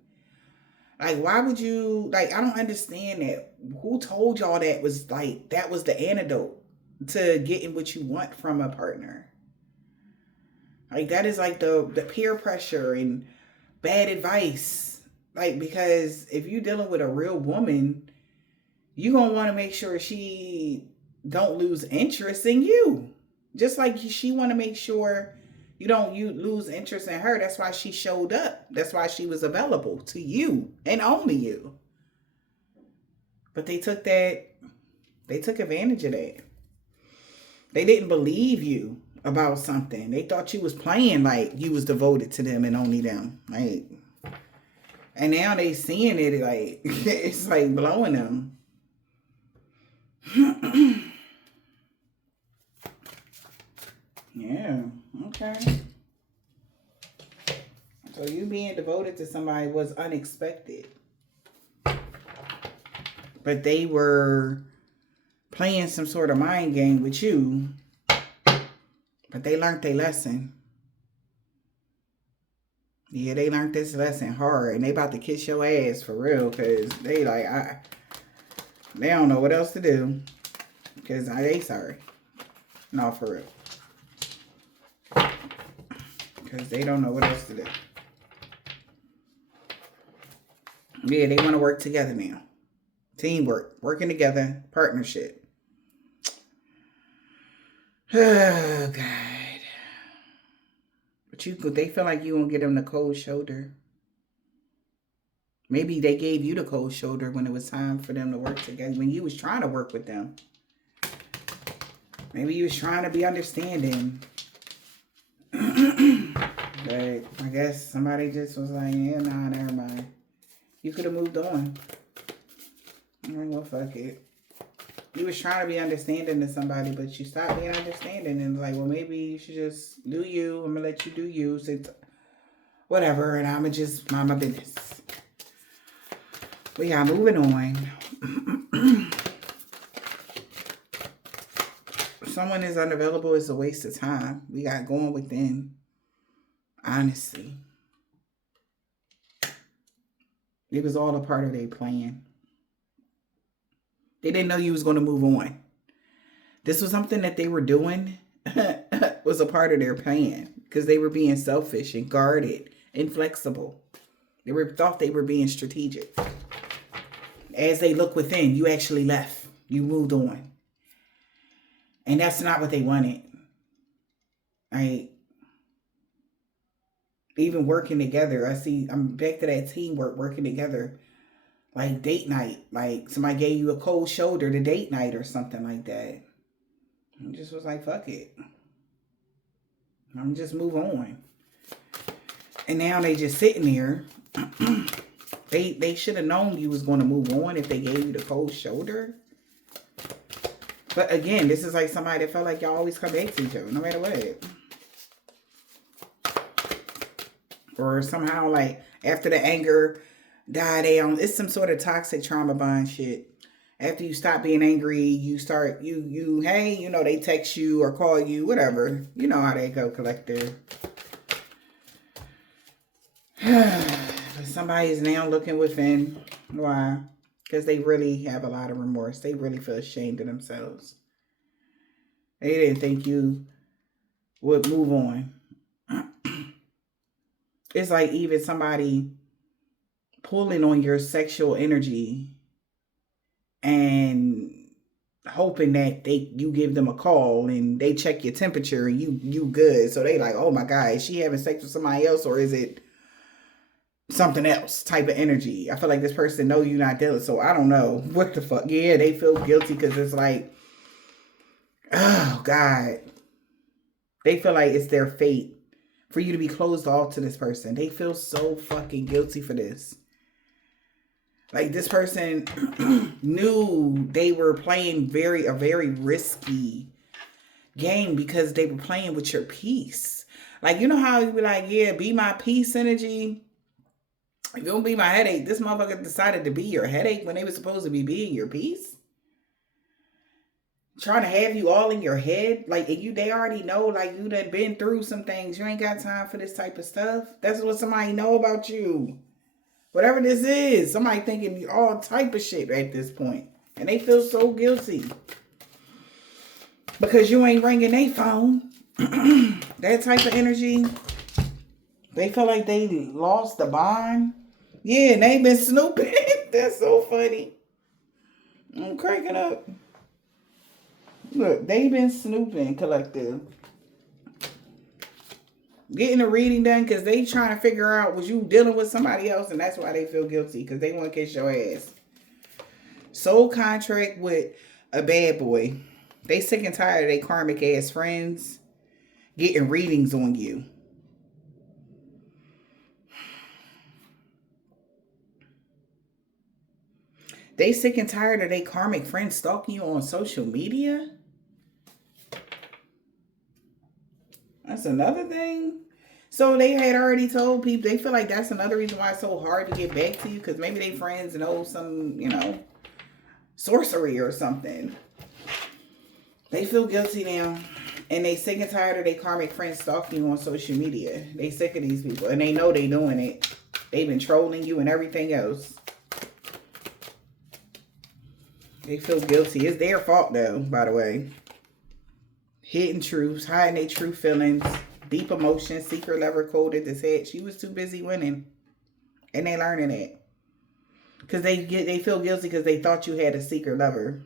Like, why would you, like, I don't understand that. Who told y'all that was, like, that was the antidote to getting what you want from a partner? Like, that is, like, the peer pressure and bad advice. Like, because if you're dealing with a real woman, you're going to want to make sure she don't lose interest in you. Just like she want to make sure you lose interest in her. That's why she showed up. That's why she was available to you and only you. But they took advantage of that. They didn't believe you about something. They thought you was playing like you was devoted to them and only them. Like, and now they seeing it like it's like blowing them. Yeah, okay. So you being devoted to somebody was unexpected. But they were playing some sort of mind game with you. But they learned their lesson. Yeah, they learned this lesson hard. And they about to kiss your ass for real. Because they like, they don't know what else to do. Because they sorry. No, for real. Because they don't know what else to do. Yeah, they want to work together now. Teamwork. Working together. Partnership. Oh, God. But they feel like you won't get them the cold shoulder. Maybe they gave you the cold shoulder when it was time for them to work together. When you was trying to work with them. Maybe you was trying to be understanding. But I guess somebody just was like, yeah, nah, never mind. You could have moved on. Well, fuck it. You was trying to be understanding to somebody, but you stopped being understanding. And like, well, maybe you should just do you. I'm going to let you do you. Since whatever. And I'm going to just mind my business. But yeah, moving on. Someone is unavailable is a waste of time. We got going within. Honestly. It was all a part of their plan. They didn't know you was going to move on. This was something that they were doing. Was a part of their plan. Because they were being selfish and guarded. Inflexible. Thought they were being strategic. As they look within, you actually left. You moved on. And that's not what they wanted. Right? Even working together. I'm back to that teamwork, working together. Like date night. Like somebody gave you a cold shoulder to date night or something like that. And just was like, fuck it. I'm just move on. And now they just sitting there. They should have known you was going to move on if they gave you the cold shoulder. But again, this is like somebody that felt like y'all always come back to each other, no matter what. Or somehow, like, after the anger died down, it's some sort of toxic trauma bond shit. After you stop being angry, you start, hey, you know, they text you or call you, whatever. You know how they go, collective. Somebody is now looking within. Why? Because they really have a lot of remorse. They really feel ashamed of themselves. They didn't think you would move on. It's like even somebody pulling on your sexual energy and hoping that you give them a call and they check your temperature and you good. So they like, oh my God, is she having sex with somebody else or is it something else type of energy? I feel like this person know you're not dealing. So I don't know what the fuck. Yeah, they feel guilty because it's like, oh God. They feel like it's their fate for you to be closed off to this person. They feel so fucking guilty for this. Like this person knew they were playing a very risky game because they were playing with your peace. Like, you know how you be like, yeah, be my peace energy. If you don't be my headache, this motherfucker decided to be your headache when they were supposed to be being your peace. Trying to have you all in your head. Like, they already know, like, you done been through some things. You ain't got time for this type of stuff. That's what somebody know about you. Whatever this is, somebody thinking all type of shit at this point. And they feel so guilty. Because you ain't ringing their phone. That type of energy. They feel like they lost the bond. Yeah, and they been snooping. That's so funny. I'm cracking up. Look, they been snooping, collective. Getting a reading done because they trying to figure out was you dealing with somebody else, and that's why they feel guilty because they want to kiss your ass. Soul contract with a bad boy. They sick and tired of their karmic ass friends getting readings on you. They sick and tired of their karmic friends stalking you on social media. That's another thing. So they had already told people, they feel like that's another reason why it's so hard to get back to you. Because maybe they friends know some, sorcery or something. They feel guilty now. And they sick and tired of their karmic friends stalking you on social media. They sick of these people. And they know they doing it. They've been trolling you and everything else. They feel guilty. It's their fault though, by the way. Hidden truths, hiding their true feelings, deep emotions, secret lover coded this head. She was too busy winning. And they learning it. Because they feel guilty because they thought you had a secret lover.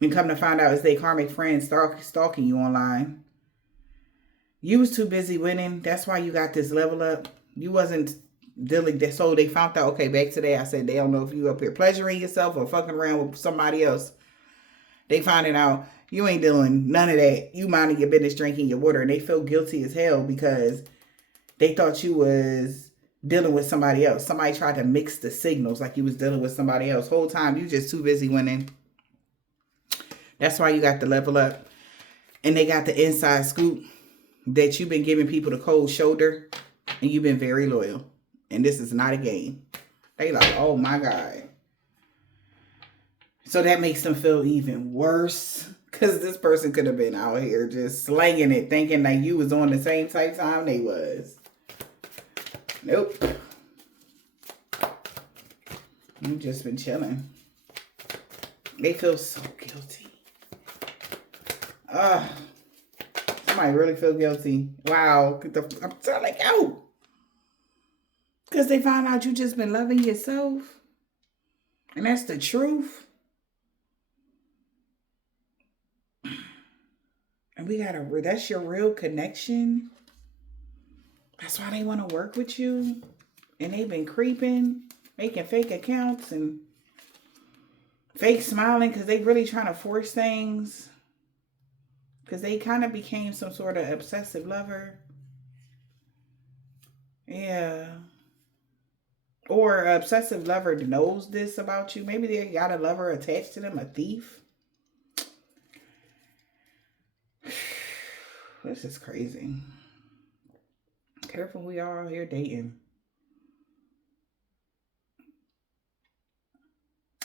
And come to find out it's their karmic friend stalking you online. You was too busy winning. That's why you got this level up. You wasn't dealing. So they found out, okay, back today I said they don't know if you up here pleasuring yourself or fucking around with somebody else. They finding out you ain't doing none of that. You minding your business, drinking your water. And they feel guilty as hell because they thought you was dealing with somebody else. Somebody tried to mix the signals like you was dealing with somebody else. Whole time you just too busy winning. That's why you got the level up. And they got the inside scoop that you've been giving people the cold shoulder. And you've been very loyal. And this is not a game. They like, oh my God. So that makes them feel even worse. Because this person could have been out here just slanging it. Thinking like you was on the same type time they was. Nope. You've just been chilling. They feel so guilty. Somebody really feel guilty. Wow. I'm telling you. Because they found out you just been loving yourself. And that's the truth. And that's your real connection. That's why they want to work with you. And they've been creeping, making fake accounts and fake smiling because they really trying to force things. Because they kind of became some sort of obsessive lover. Yeah. Or an obsessive lover knows this about you. Maybe they got a lover attached to them, a thief. This is crazy. Careful who y'all out here dating.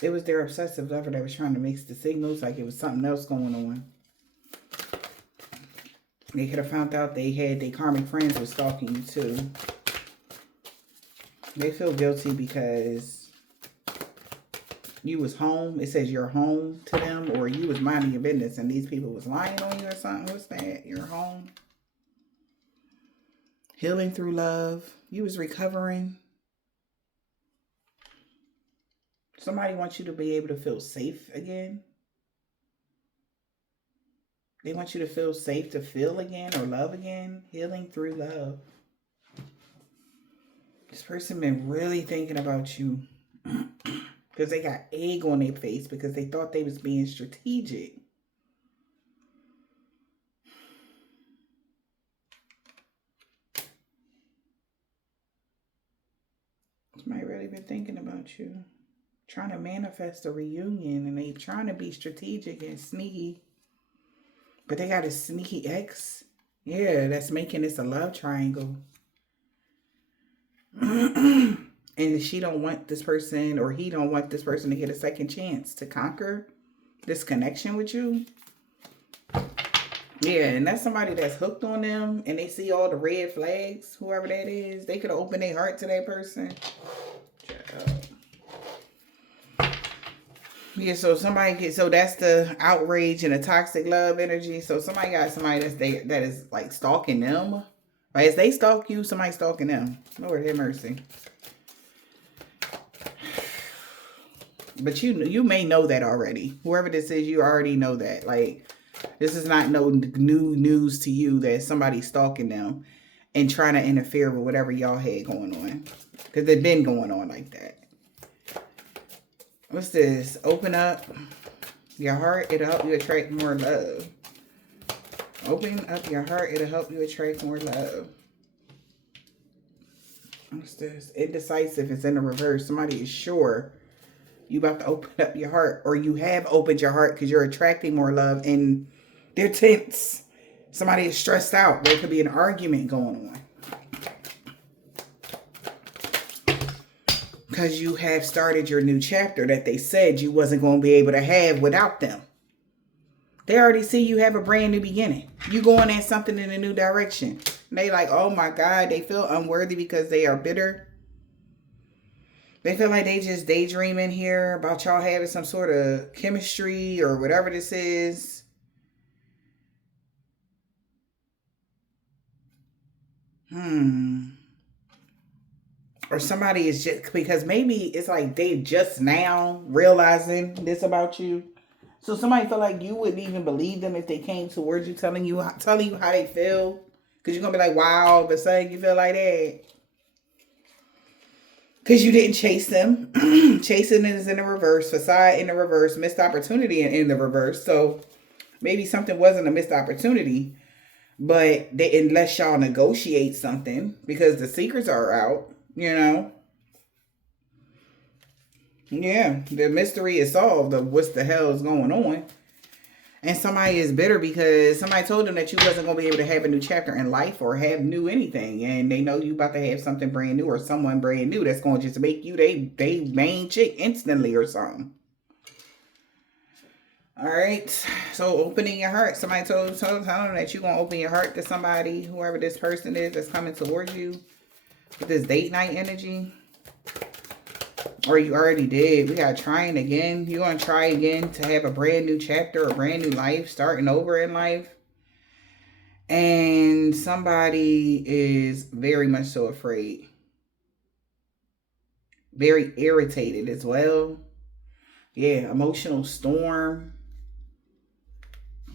It was their obsessive lover that was trying to mix the signals like it was something else going on. They could have found out they had their karmic friends were stalking you too. They feel guilty because you was home. It says you're home to them, or you was minding your business and these people was lying on you or something. What's that? You're home. Healing through love. You was recovering. Somebody wants you to be able to feel safe again. They want you to feel safe to feel again or love again. Healing through love. This person been really thinking about you because they got egg on their face because they thought they was being strategic. Somebody really been thinking about you. Trying to manifest a reunion, and they trying to be strategic and sneaky. But they got a sneaky ex. Yeah, that's making this a love triangle. And she don't want this person, or he don't want this person to get a second chance to conquer this connection with you. Yeah, and that's somebody that's hooked on them, and they see all the red flags, whoever that is. They could have opened their heart to that person. Yeah, so so that's the outrage and the toxic love energy. So somebody got somebody that is like stalking them. Right? As they stalk you, somebody stalking them. Lord have mercy. But you may know that already. Whoever this is, you already know that. Like, this is not no new news to you that somebody's stalking them and trying to interfere with whatever y'all had going on. Because they've been going on like that. What's this? Open up your heart. It'll help you attract more love. Open up your heart. It'll help you attract more love. What's this? Indecisive is in the reverse. Somebody is sure you about to open up your heart, or you have opened your heart because you're attracting more love, and they're tense. Somebody is stressed out. There could be an argument going on. Because you have started your new chapter that they said you wasn't going to be able to have without them. They already see you have a brand new beginning. You going at something in a new direction. And they like, oh my God, they feel unworthy because they are bitter. They feel like they just daydreaming here about y'all having some sort of chemistry or whatever this is. Or somebody is just, because maybe it's like they just now realizing this about you. So somebody feel like you wouldn't even believe them if they came towards you telling you how they feel. Because you're going to be like, wow, all of a sudden you feel like that. Because you didn't chase them. Chasing is in the reverse. Facade in the reverse. Missed opportunity in the reverse. So maybe something wasn't a missed opportunity. But unless y'all negotiate something, because the secrets are out. You know, yeah, the mystery is solved of what the hell is going on. And somebody is bitter because somebody told them that you wasn't going to be able to have a new chapter in life or have new anything. And they know you about to have something brand new or someone brand new that's going to just make you they main chick instantly or something. All right. So opening your heart. Somebody told them that you're going to open your heart to somebody, whoever this person is that's coming towards you. With this date night energy. Or you already did. We got trying again. You're going to try again to have a brand new chapter, a brand new life, starting over in life. And somebody is very much so afraid. Very irritated as well. Yeah, emotional storm.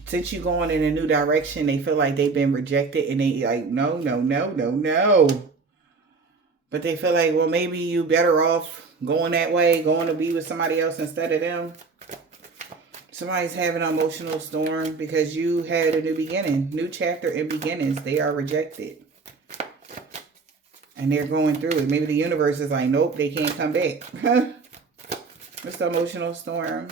Since you're going in a new direction, they feel like they've been rejected. And they like, no. But they feel like, well, maybe you better off going that way, going to be with somebody else instead of them. Somebody's having an emotional storm because you had a new beginning, new chapter and beginnings. They are rejected. And they're going through it. Maybe the universe is like, nope, they can't come back. What's the emotional storm?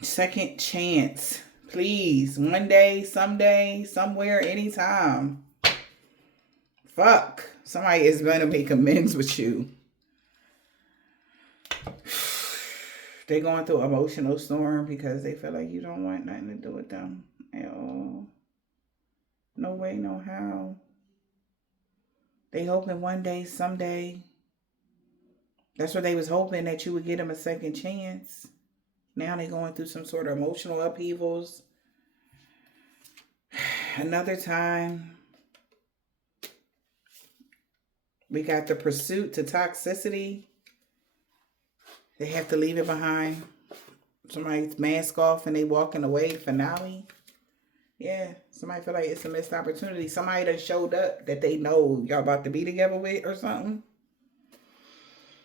Second chance. Please. One day, someday, somewhere, anytime. Fuck. Somebody is going to make amends with you. They're going through an emotional storm because they feel like you don't want nothing to do with them. Oh, no way, no how. They hoping one day, someday. That's what they was hoping, that you would get them a second chance. Now they're going through some sort of emotional upheavals. Another time, we got the pursuit to toxicity. They have to leave it behind. Somebody's mask off and they walking away. Finale. Yeah, somebody feel like it's a missed opportunity. Somebody that showed up that they know y'all about to be together with or something.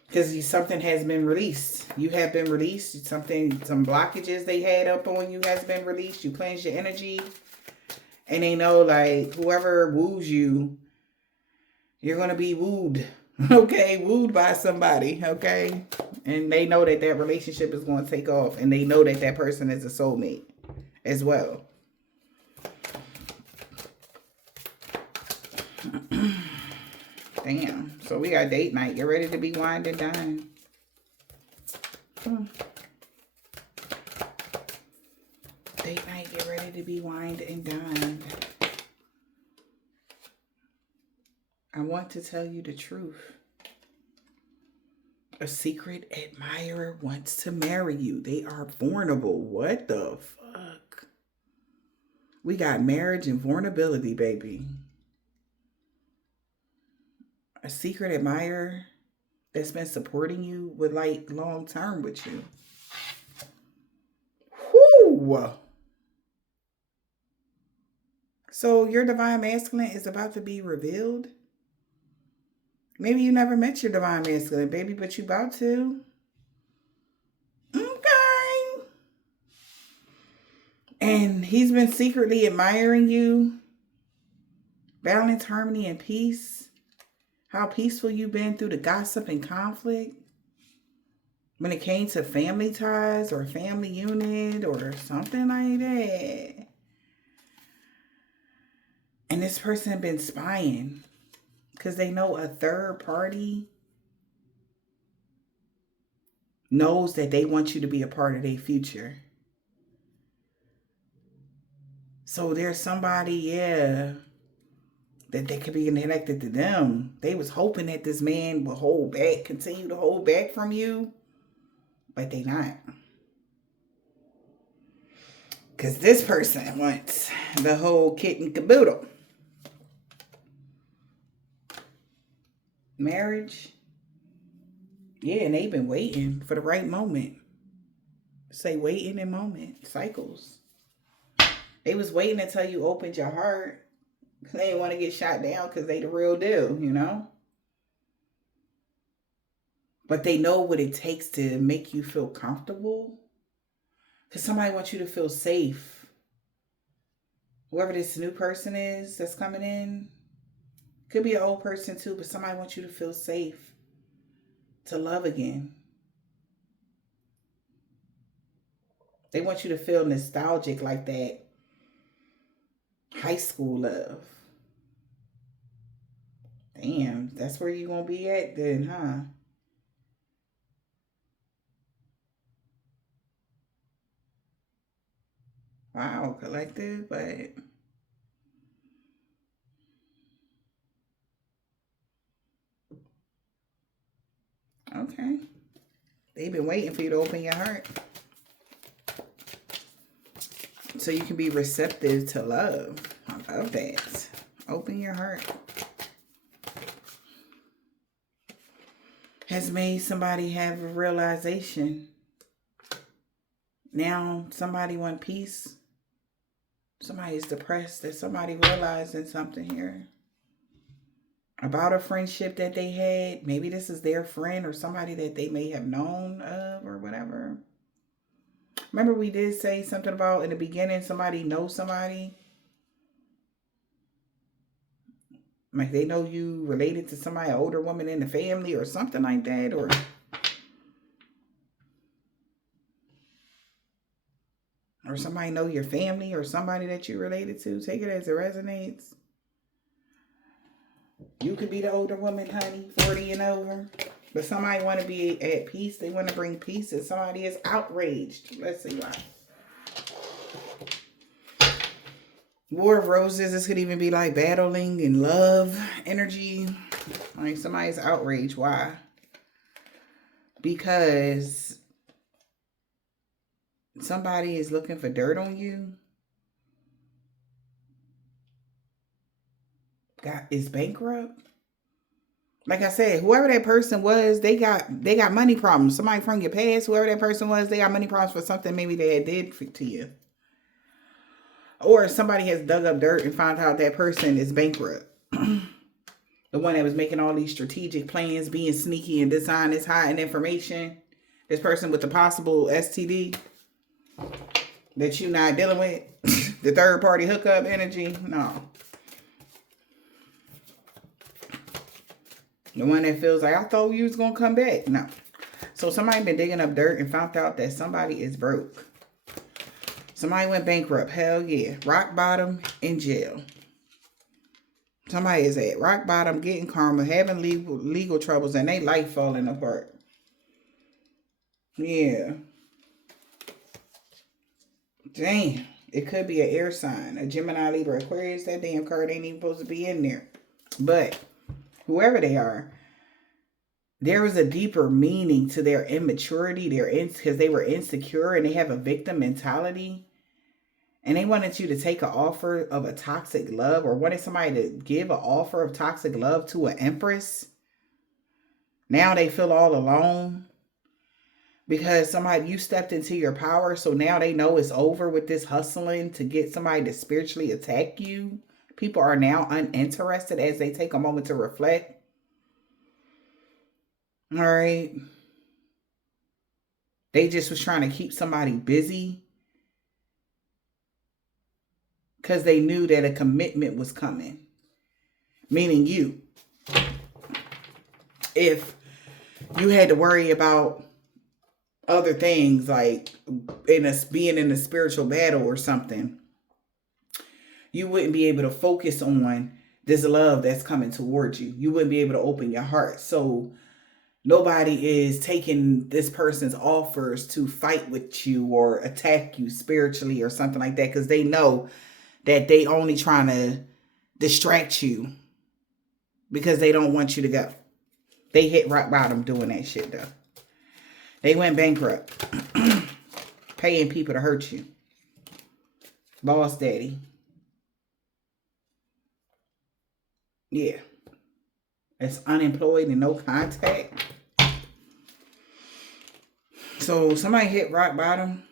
Because something has been released. You have been released. Something, some blockages they had up on you has been released. You cleanse your energy. And they know, like, whoever woos you, you're going to be wooed. Okay? Wooed by somebody. Okay? And they know that that relationship is going to take off. And they know that that person is a soulmate as well. Damn. So we got date night. Get ready to be wined and dined. Date night. Get ready to be wined and dined. I want to tell you the truth. A secret admirer wants to marry you. They are vulnerable. What the fuck? We got marriage and vulnerability, baby. A secret admirer that's been supporting you with, like, long term with you. Whoo! So your divine masculine is about to be revealed. Maybe you never met your divine masculine, baby, but you about to. Okay. And he's been secretly admiring you. Balance, harmony, and peace. How peaceful you've been through the gossip and conflict. When it came to family ties or family unit or something like that. And this person been spying. Because they know a third party knows that they want you to be a part of their future. So there's somebody, yeah, that they could be connected to them. They was hoping that this man will hold back, continue to hold back from you. But they not. Because this person wants the whole kit and caboodle. Marriage. Yeah, and they've been waiting for the right moment. Say waiting in moment. Cycles. They was waiting until you opened your heart. They didn't want to get shot down because they the real deal, you know? But they know what it takes to make you feel comfortable. Because somebody wants you to feel safe. Whoever this new person is that's coming in. Could be an old person too, but somebody wants you to feel safe. To love again. They want you to feel nostalgic like that. High school love. Damn, that's where you gonna be at then, huh? Wow, collective, but okay. They've been waiting for you to open your heart. So you can be receptive to love. I love that. Open your heart. Has made somebody have a realization. Now somebody want peace. Somebody is depressed that somebody realizing something here about a friendship that they had. Maybe this is their friend or somebody that they may have known of or whatever. Remember we did say something about in the beginning, somebody knows somebody. Like they know you related to somebody, an older woman in the family or something like that. Or somebody know your family or somebody that you related to. Take it as it resonates. You could be the older woman, honey, 40 and over. But somebody want to be at peace. They want to bring peace. And somebody is outraged. Let's see why. War of Roses. This could even be like battling and love energy. Like somebody's outraged. Why? Because somebody is looking for dirt on you. Is bankrupt. Like I said, whoever that person was, they got money problems. Somebody from your past, whoever that person was, they got money problems for something maybe they did to you. Or somebody has dug up dirt and found out that person is bankrupt. The one that was making all these strategic plans, being sneaky and dishonest, hiding information. This person with the possible STD that you're not dealing with. The third party hookup energy. No. The one that feels like, I thought you was going to come back. No. So somebody been digging up dirt and found out that somebody is broke. Somebody went bankrupt. Hell yeah. Rock bottom, in jail. Somebody is at rock bottom, getting karma, having legal troubles, and they life falling apart. Yeah. Damn. It could be an air sign. A Gemini, Libra, Aquarius. That damn card ain't even supposed to be in there. But whoever they are, there was a deeper meaning to their immaturity. Because they were insecure and they have a victim mentality. And they wanted you to take an offer of a toxic love, or wanted somebody to give an offer of toxic love to an empress. Now they feel all alone because you stepped into your power. So now they know it's over with this hustling to get somebody to spiritually attack you. People are now uninterested as they take a moment to reflect. All right. They just was trying to keep somebody busy because they knew that a commitment was coming. Meaning you. If you had to worry about other things like being in a spiritual battle or something, you wouldn't be able to focus on this love that's coming towards you. You wouldn't be able to open your heart. So nobody is taking this person's offers to fight with you or attack you spiritually or something like that, because they know that they only trying to distract you because they don't want you to go. They hit rock bottom doing that shit though. They went bankrupt. Paying people to hurt you. Boss daddy. Yeah. That's unemployed and no contact. So somebody hit rock bottom.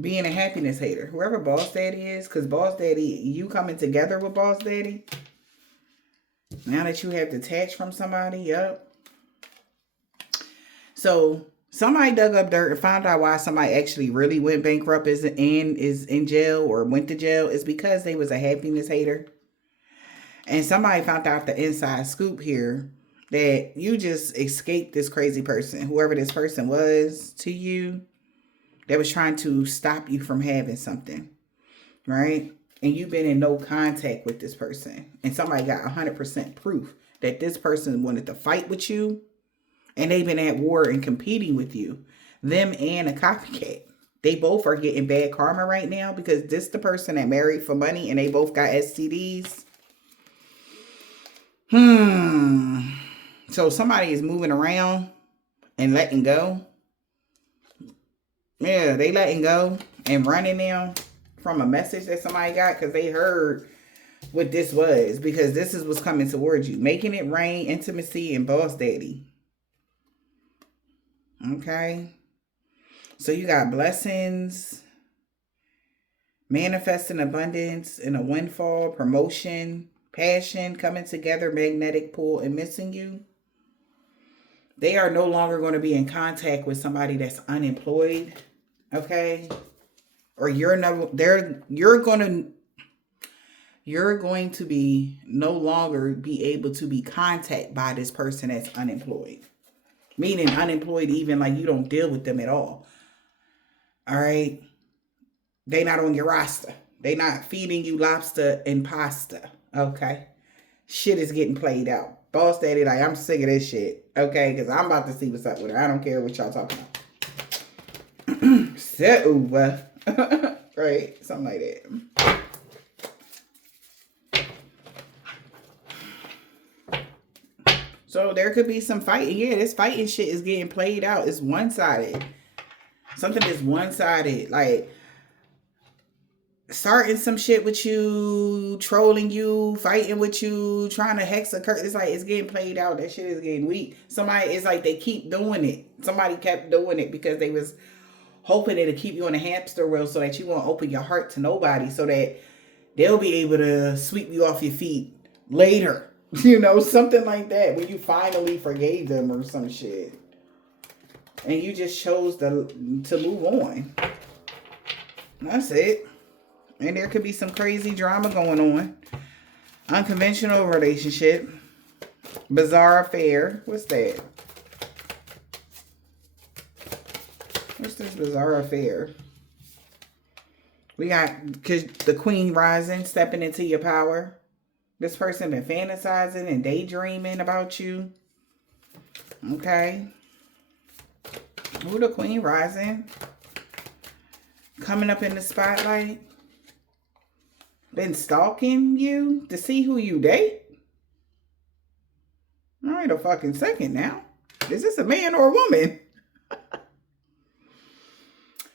Being a happiness hater. Whoever boss daddy is, because boss daddy, you coming together with boss daddy. Now that you have detached from somebody, yep. So somebody dug up dirt and found out why somebody actually really went bankrupt is in jail or went to jail. Is because they was a happiness hater. And somebody found out the inside scoop here that you just escaped this crazy person, whoever this person was to you, that was trying to stop you from having something, right? And you've been in no contact with this person. And somebody got 100% proof that this person wanted to fight with you. And they've been at war and competing with you. Them and a copycat. They both are getting bad karma right now because this the person that married for money and they both got STDs. So somebody is moving around and letting go. Yeah, they letting go and running now from a message that somebody got because they heard what this was, because this is what's coming towards you. Making it rain, intimacy, and boss daddy. Okay. So you got blessings. Manifesting abundance and a windfall, promotion, passion, coming together, magnetic pull, and missing you. They are no longer going to be in contact with somebody that's unemployed. Okay? Or you're going to be no longer be able to be contacted by this person that's unemployed. Meaning unemployed, even like you don't deal with them at all. All right? They not on your roster. They not feeding you lobster and pasta. Okay? Shit is getting played out. Boss daddy, like, I'm sick of this shit. Okay? Because I'm about to see what's up with her. I don't care what y'all talking about. Set over. Right? Something like that. So there could be some fighting. Yeah, this fighting shit is getting played out. It's one-sided. Something is one-sided. Like, starting some shit with you, trolling you, fighting with you, trying to hex a curse. It's like it's getting played out. That shit is getting weak. Somebody, it's like they keep doing it. Somebody kept doing it because they was hoping it'll keep you on a hamster wheel so that you won't open your heart to nobody, so that they'll be able to sweep you off your feet later. You know, something like that. When you finally forgave them or some shit. And you just chose to move on. That's it. And there could be some crazy drama going on. Unconventional relationship. Bizarre affair. What's that? What's this bizarre affair? We got the Queen rising, stepping into your power. This person been fantasizing and daydreaming about you. Okay. Who the Queen rising? Coming up in the spotlight. Been stalking you to see who you date? All right, a fucking second now. Is this a man or a woman?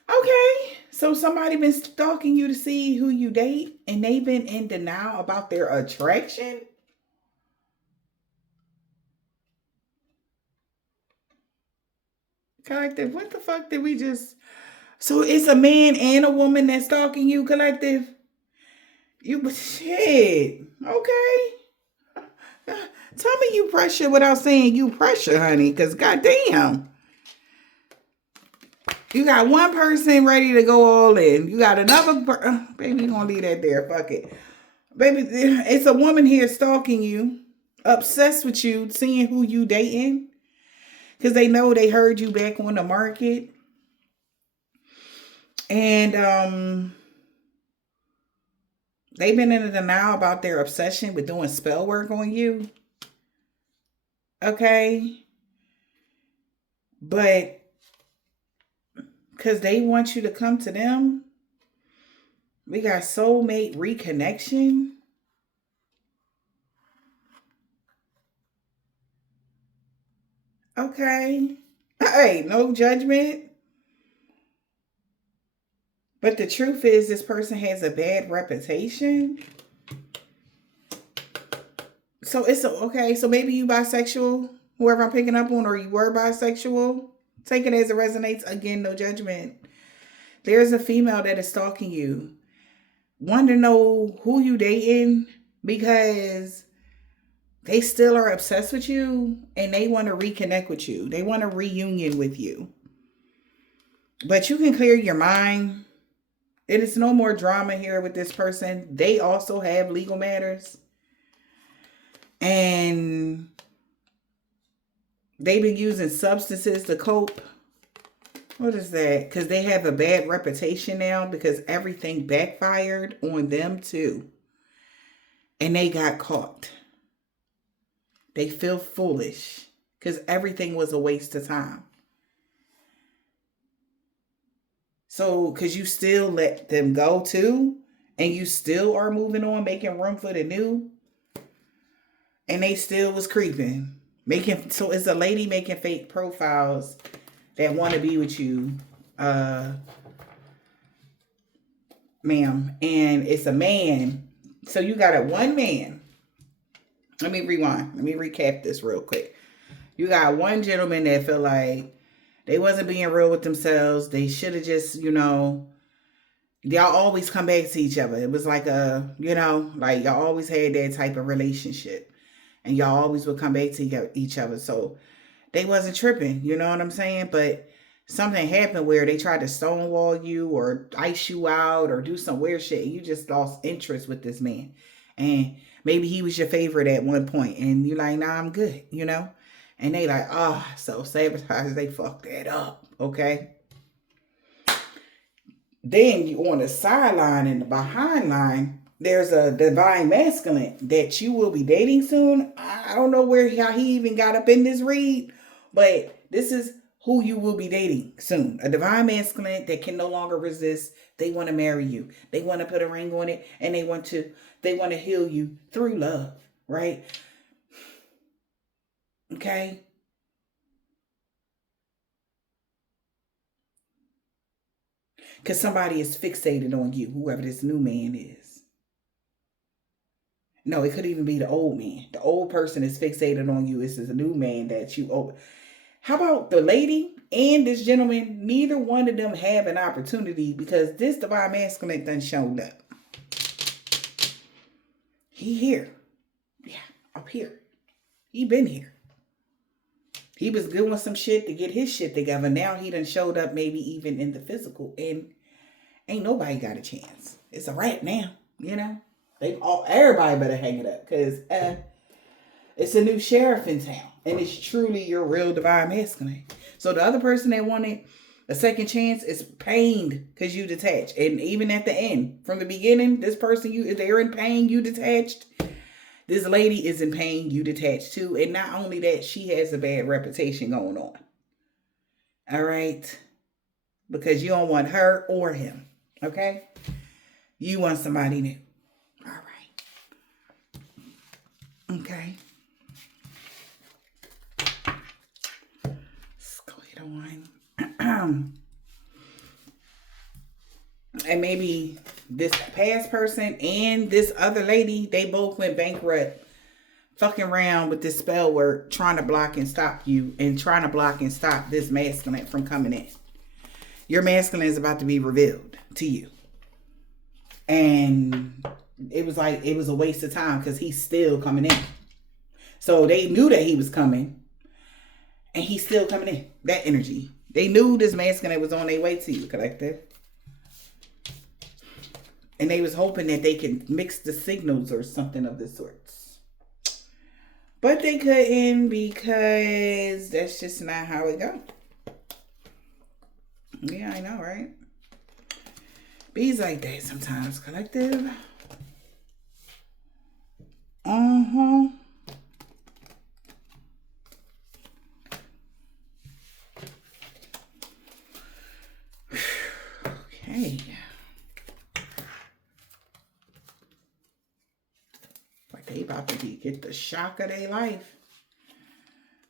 Okay. So somebody been stalking you to see who you date, and they've been in denial about their attraction? Collective, what the fuck did we just... So it's a man and a woman that's stalking you, Collective? You... Shit. Okay. Tell me you pressure without saying you pressure, honey, because goddamn. You got one person ready to go all in. You got another... baby, you're going to leave that there. Fuck it. Baby, it's a woman here stalking you, obsessed with you, seeing who you dating, because they know they heard you back on the market. And they've been in a denial about their obsession with doing spell work on you. Okay? But because they want you to come to them, we got soulmate reconnection. Okay. Hey, no judgment. But the truth is, this person has a bad reputation. So it's okay. So maybe you bisexual, whoever I'm picking up on, or you were bisexual. Take it as it resonates. Again, no judgment. There's a female that is stalking you. Want to know who you dating because they still are obsessed with you and they want to reconnect with you. They want a reunion with you. But you can clear your mind. It is no more drama here with this person. They also have legal matters. And they've been using substances to cope. What is that? Because they have a bad reputation now because everything backfired on them too. And they got caught. They feel foolish because everything was a waste of time. So, because you still let them go too, and you still are moving on, making room for the new, and they still was creeping. So it's a lady making fake profiles that want to be with you, ma'am. And it's a man. So you got one man. Let me rewind. Let me recap this real quick. You got one gentleman that feel like they wasn't being real with themselves. They should have just, y'all always come back to each other. It was like a, like y'all always had that type of relationship. And y'all always would come back to each other. So they wasn't tripping, you know what I'm saying? But something happened where they tried to stonewall you or ice you out or do some weird shit. You just lost interest with this man. And maybe he was your favorite at one point. And you're like, nah, I'm good, And they like, so sabotage, they fucked that up, okay? Then you on the sideline and the behind line, there's a divine masculine that you will be dating soon. I don't know how he even got up in this read, but this is who you will be dating soon. A divine masculine that can no longer resist. They want to marry you. They want to put a ring on it, and they want to heal you through love, right? Okay. Because somebody is fixated on you, whoever this new man is. No, it could even be the old man. The old person is fixated on you. This is a new man that you owe. How about the lady and this gentleman? Neither one of them have an opportunity because this divine masculine done showed up. He here. Yeah, up here. He been here. He was doing some shit to get his shit together. Now he done showed up maybe even in the physical. And ain't nobody got a chance. It's a wrap now, Everybody better hang it up because it's a new sheriff in town. And it's truly your real divine masculine. So the other person that wanted a second chance is pained because you detached. And even at the end, from the beginning, this person, they're in pain, you detached. This lady is in pain, you detached too. And not only that, she has a bad reputation going on. All right? Because you don't want her or him. Okay? You want somebody new. All right. Okay. Let's go ahead on. And maybe this past person and this other lady, they both went bankrupt fucking around with this spell work, trying to block and stop you and trying to block and stop this masculine from coming in. Your masculine is about to be revealed to you. And it was a waste of time because he's still coming in. So they knew that he was coming and he's still coming in. That energy. They knew this masculine was on their way to you, collective. And they was hoping that they could mix the signals or something of the sorts. But they couldn't because that's just not how it go. Yeah, I know, right? Bees like that sometimes, collective. Okay. Like they about to get the shock of their life.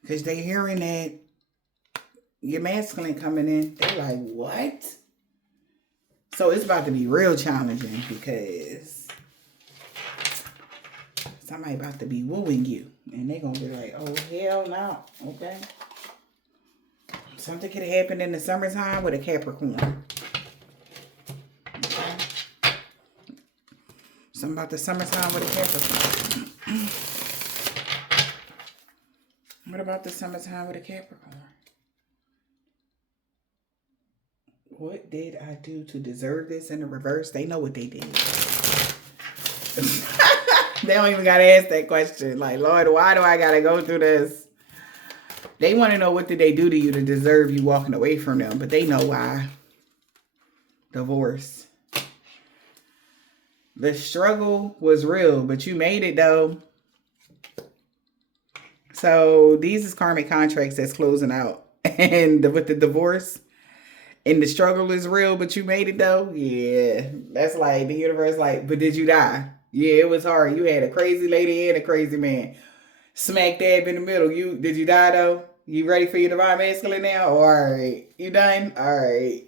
Because they hearing that your masculine coming in. They like, what? So it's about to be real challenging because somebody about to be wooing you. And they going to be like, oh, hell no. Okay. Something could have happened in the summertime with a Capricorn. Okay. Something about the summertime with a Capricorn. What about the summertime with a Capricorn? What did I do to deserve this in the reverse? They know what they did. They don't even got to ask that question. Like, Lord, why do I got to go through this? They want to know what did they do to you to deserve you walking away from them. But they know why. Divorce. The struggle was real, but you made it though. So these is karmic contracts that's closing out. And with the divorce. And the struggle is real, but you made it though? Yeah. That's like the universe like, but did you die? Yeah, it was hard. You had a crazy lady and a crazy man. Smack dab in the middle. Did you die though? You ready for your divine masculine now? Oh, all right. You done? All right.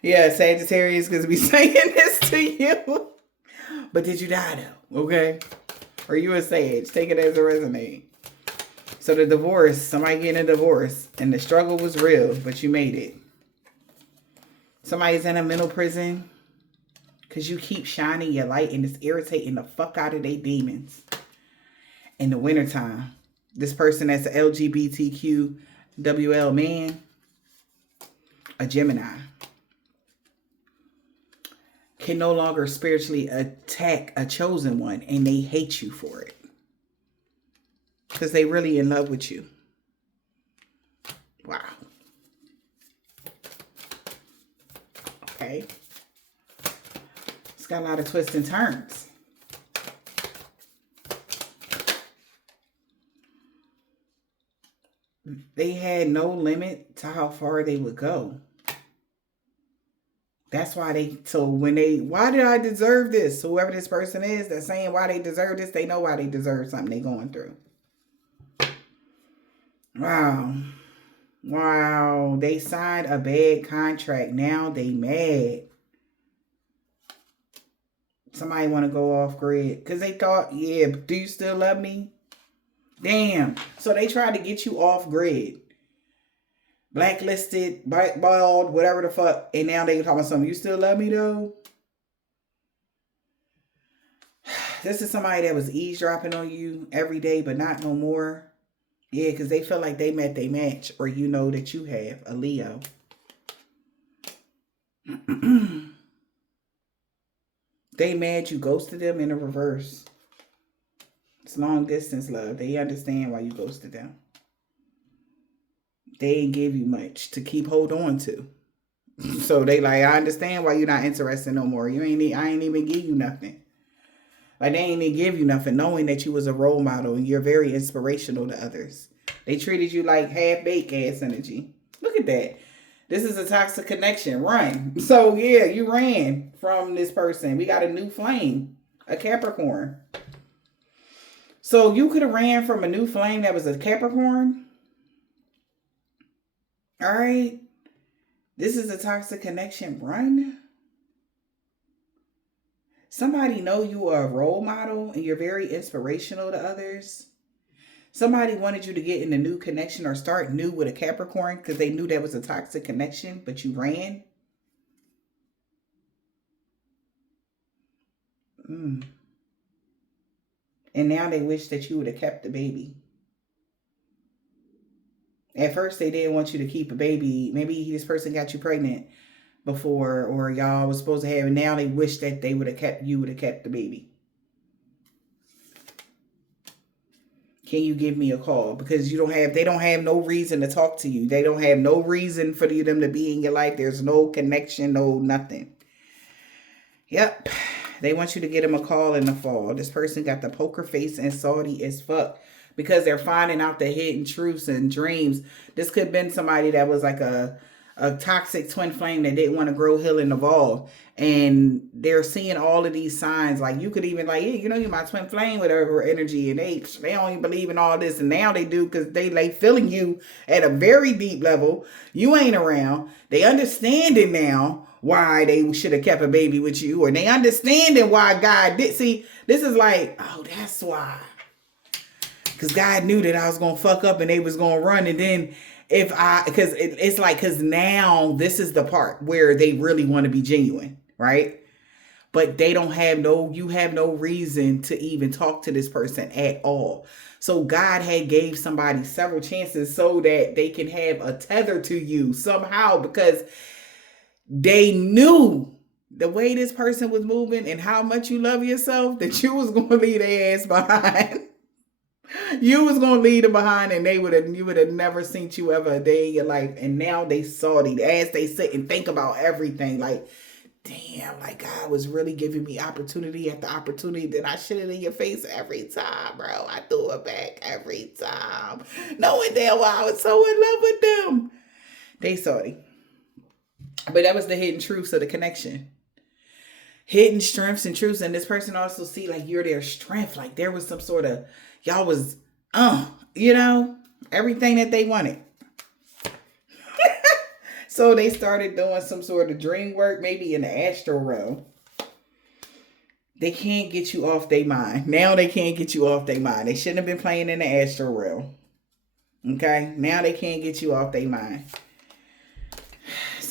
Yeah, Sagittarius gonna be saying this to you. But did you die though? Okay. Or you a Sage? Take it as a resume. So the divorce, somebody getting a divorce, and the struggle was real, but you made it. Somebody's in a mental prison. Because you keep shining your light and it's irritating the fuck out of their demons. In the wintertime, this person that's an LGBTQWL man, a Gemini, can no longer spiritually attack a chosen one, and they hate you for it. Because they really in love with you. Wow. Okay. It's got a lot of twists and turns. They had no limit to how far they would go. That's why why did I deserve this? So whoever this person is that's saying why they deserve this, they know why they deserve something they're going through. Wow. Wow. They signed a bad contract. Now they mad. Somebody want to go off grid. Because they thought, yeah, do you still love me? Damn. So they tried to get you off grid. Blacklisted, bald, whatever the fuck. And now they talking about something. You still love me though? This is somebody that was eavesdropping on you every day, but not no more. Yeah, because they feel like they met their match, or you know that you have a Leo. They mad you ghosted them in a reverse. It's long distance love. They understand why you ghosted them. They ain't give you much to keep hold on to. So they like, I understand why you're not interested no more. I ain't even give you nothing. Like they ain't even give you nothing, knowing that you was a role model and you're very inspirational to others. They treated you like half-baked ass energy. Look at that. This is a toxic connection. Run. So yeah, you ran from this person. We got a new flame, a Capricorn. So you could have ran from a new flame that was a Capricorn. All right. This is a toxic connection. Run. Somebody know you are a role model and you're very inspirational to others. Somebody wanted you to get in a new connection or start new with a Capricorn because they knew that was a toxic connection, but you ran. And now they wish that you would have kept the baby. At first, they didn't want you to keep a baby. Maybe this person got you pregnant before, or y'all was supposed to have it. Now they wish that they would have kept the baby. Can you give me a call? Because they don't have no reason to talk to you. They don't have no reason for them to be in your life. There's no connection, no nothing. Yep. They want you to get them a call in the fall. This person got the poker face and salty as fuck because they're finding out the hidden truths and dreams. This could have been somebody that was like a toxic twin flame that didn't want to grow, heal, and evolve. And they're seeing all of these signs. Like you could even like, yeah, you're my twin flame with her energy. And they don't even believe in all this. And now they do because they like feeling you at a very deep level. You ain't around. They understanding now why they should have kept a baby with you. Or they understanding why God did. See, this is like, oh, that's why. Because God knew that I was going to fuck up and they was going to run. And then because now this is the part where they really want to be genuine, right? But you have no reason to even talk to this person at all. So God had gave somebody several chances so that they can have a tether to you somehow, because they knew the way this person was moving and how much you love yourself that you was going to leave their ass behind. You was going to leave them behind and you would have never seen you ever a day in your life. And now they salty as they sit and think about everything. Like, damn, like God was really giving me opportunity after opportunity. Then I shit it in your face every time, bro. I threw it back every time. Knowing damn well I was so in love with them. They salty. But that was the hidden truths of the connection. Hidden strengths and truths. And this person also see like you're their strength. Like there was some sort of, y'all was, everything that they wanted. So they started doing some sort of dream work, maybe in the astral realm. They can't get you off their mind. Now they can't get you off their mind. They shouldn't have been playing in the astral realm. Okay? Now they can't get you off their mind.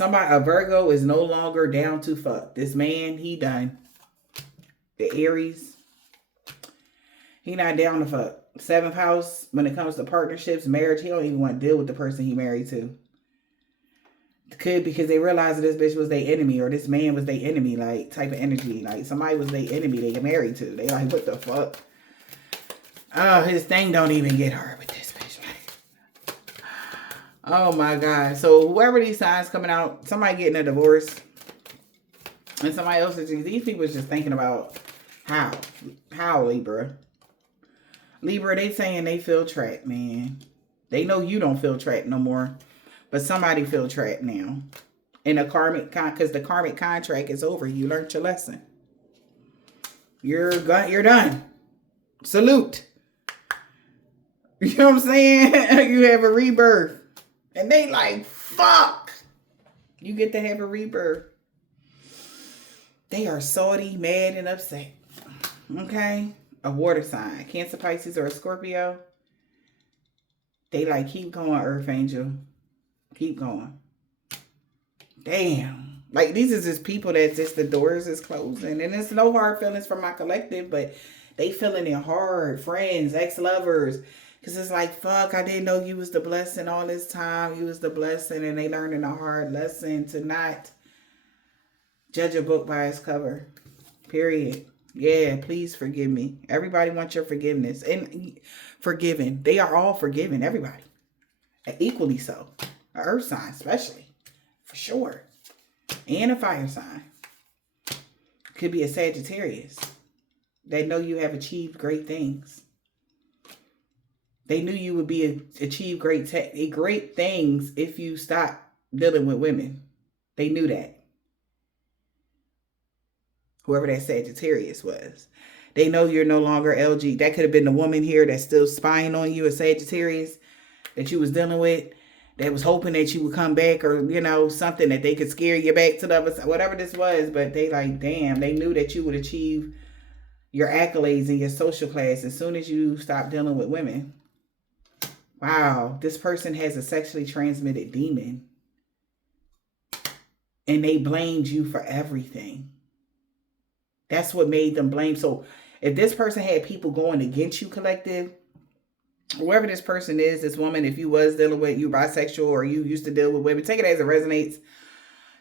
a Virgo is no longer down to fuck. This man, he done. The Aries, he not down to fuck. 7th house, when it comes to partnerships, marriage, he don't even want to deal with the person he married to. Could because they realized that this bitch was their enemy, or this man was their enemy, like type of energy. Like somebody was their enemy they get married to. They like, what the fuck? Oh, his thing don't even get hard with this bitch. Like, oh my God. So whoever these signs coming out, somebody getting a divorce. And somebody else is, these people is just thinking about how, Libra. Libra, they saying they feel trapped, man. They know you don't feel trapped no more. But somebody feel trapped now. In a karmic, because the karmic contract is over. You learned your lesson. You're done. Salute. You know what I'm saying? You have a rebirth. And they like, fuck. You get to have a rebirth. They are salty, mad, and upset. Okay? A water sign. Cancer, Pisces, or a Scorpio. They like, keep going, Earth Angel. Keep going. Damn. Like, these is just people that just the doors is closing. And it's no hard feelings from my collective, but they feeling it hard. Friends, ex-lovers. Because it's like, fuck, I didn't know you was the blessing all this time. You was the blessing. And they learning a hard lesson to not judge a book by its cover. Period. Yeah, please forgive me. Everybody wants your forgiveness. And forgiven. They are all forgiven. Everybody. Equally so. An earth sign, especially. For sure. And a fire sign. Could be a Sagittarius. They know you have achieved great things. They knew you would achieve great things if you stop dealing with women. They knew that. Whoever that Sagittarius was. They know you're no longer LG. That could have been the woman here that's still spying on you, a Sagittarius, that you was dealing with. That was hoping that you would come back, or, you know, something that they could scare you back to the other side, whatever this was. But they like, damn, they knew that you would achieve your accolades in your social class as soon as you stop dealing with women. Wow, this person has a sexually transmitted demon. And they blamed you for everything. That's what made them blame. So if this person had people going against you, collective, whoever this person is, this woman, if you was dealing with, you bisexual or you used to deal with women, take it as it resonates.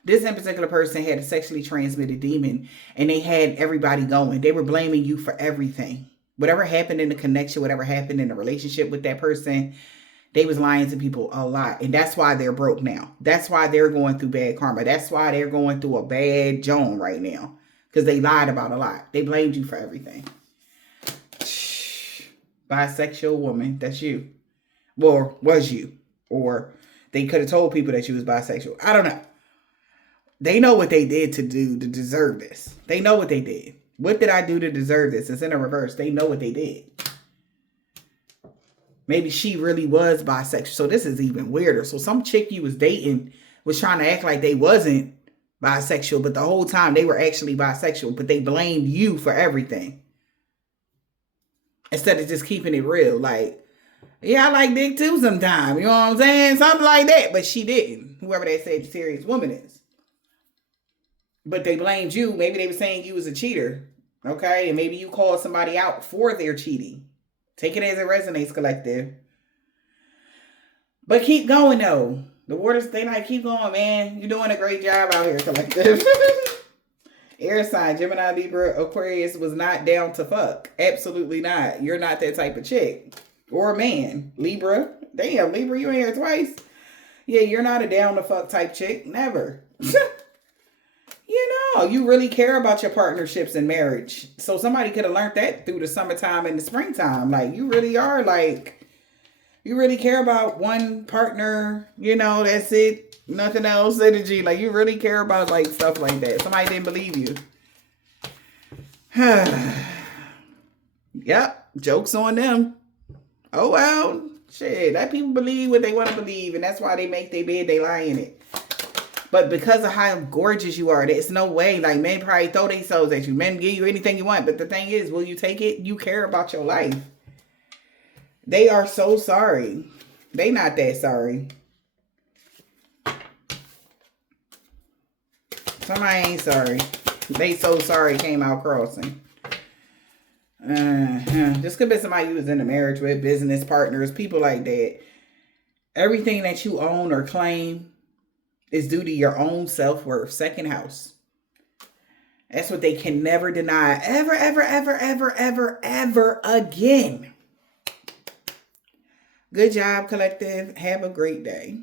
This in particular person had a sexually transmitted demon, and they had everybody going. They were blaming you for everything. Whatever happened in the connection, whatever happened in the relationship with that person, they was lying to people a lot. And that's why they're broke now. That's why they're going through bad karma. That's why they're going through a bad Joan right now. Because they lied about a lot. They blamed you for everything. Bisexual woman, that's you. Or was you. Or they could have told people that you was bisexual. I don't know. They know what they did to deserve this. They know what they did. What did I do to deserve this? It's in a reverse. They know what they did. Maybe she really was bisexual. So this is even weirder. So some chick you was dating was trying to act like they wasn't bisexual, but the whole time they were actually bisexual, but they blamed you for everything. Instead of just keeping it real. Like, yeah, I like dick too sometimes. You know what I'm saying? Something like that. But she didn't. Whoever that Sagittarius woman is. But they blamed you. Maybe they were saying you was a cheater. Okay? And maybe you called somebody out for their cheating. Take it as it resonates, collective. But keep going, though. The waters, they like, keep going, man. You're doing a great job out here, collective. Air sign, Gemini, Libra, Aquarius was not down to fuck. Absolutely not. You're not that type of chick. Or man. Libra. Damn, Libra, you in here twice. Yeah, you're not a down to fuck type chick. Never. You know, you really care about your partnerships and marriage. So somebody could have learned that through the summertime and the springtime. Like, you really are like, you really care about one partner. You know, that's it. Nothing else. Energy. Like, you really care about like stuff like that. Somebody didn't believe you. Yep. Joke's on them. Oh, well. Shit. Let people believe what they want to believe. And that's why they make their bed, they lie in it. But because of how gorgeous you are, there's no way. Like, men probably throw their souls at you. Men give you anything you want. But the thing is, will you take it? You care about your life. They are so sorry. They not that sorry. Somebody ain't sorry. They so sorry came out crossing. This could be somebody you was in a marriage with, business partners, people like that. Everything that you own or claim is due to your own self-worth. Second house. That's what they can never deny. Ever, ever, ever, ever, ever, ever again. Good job, collective. Have a great day.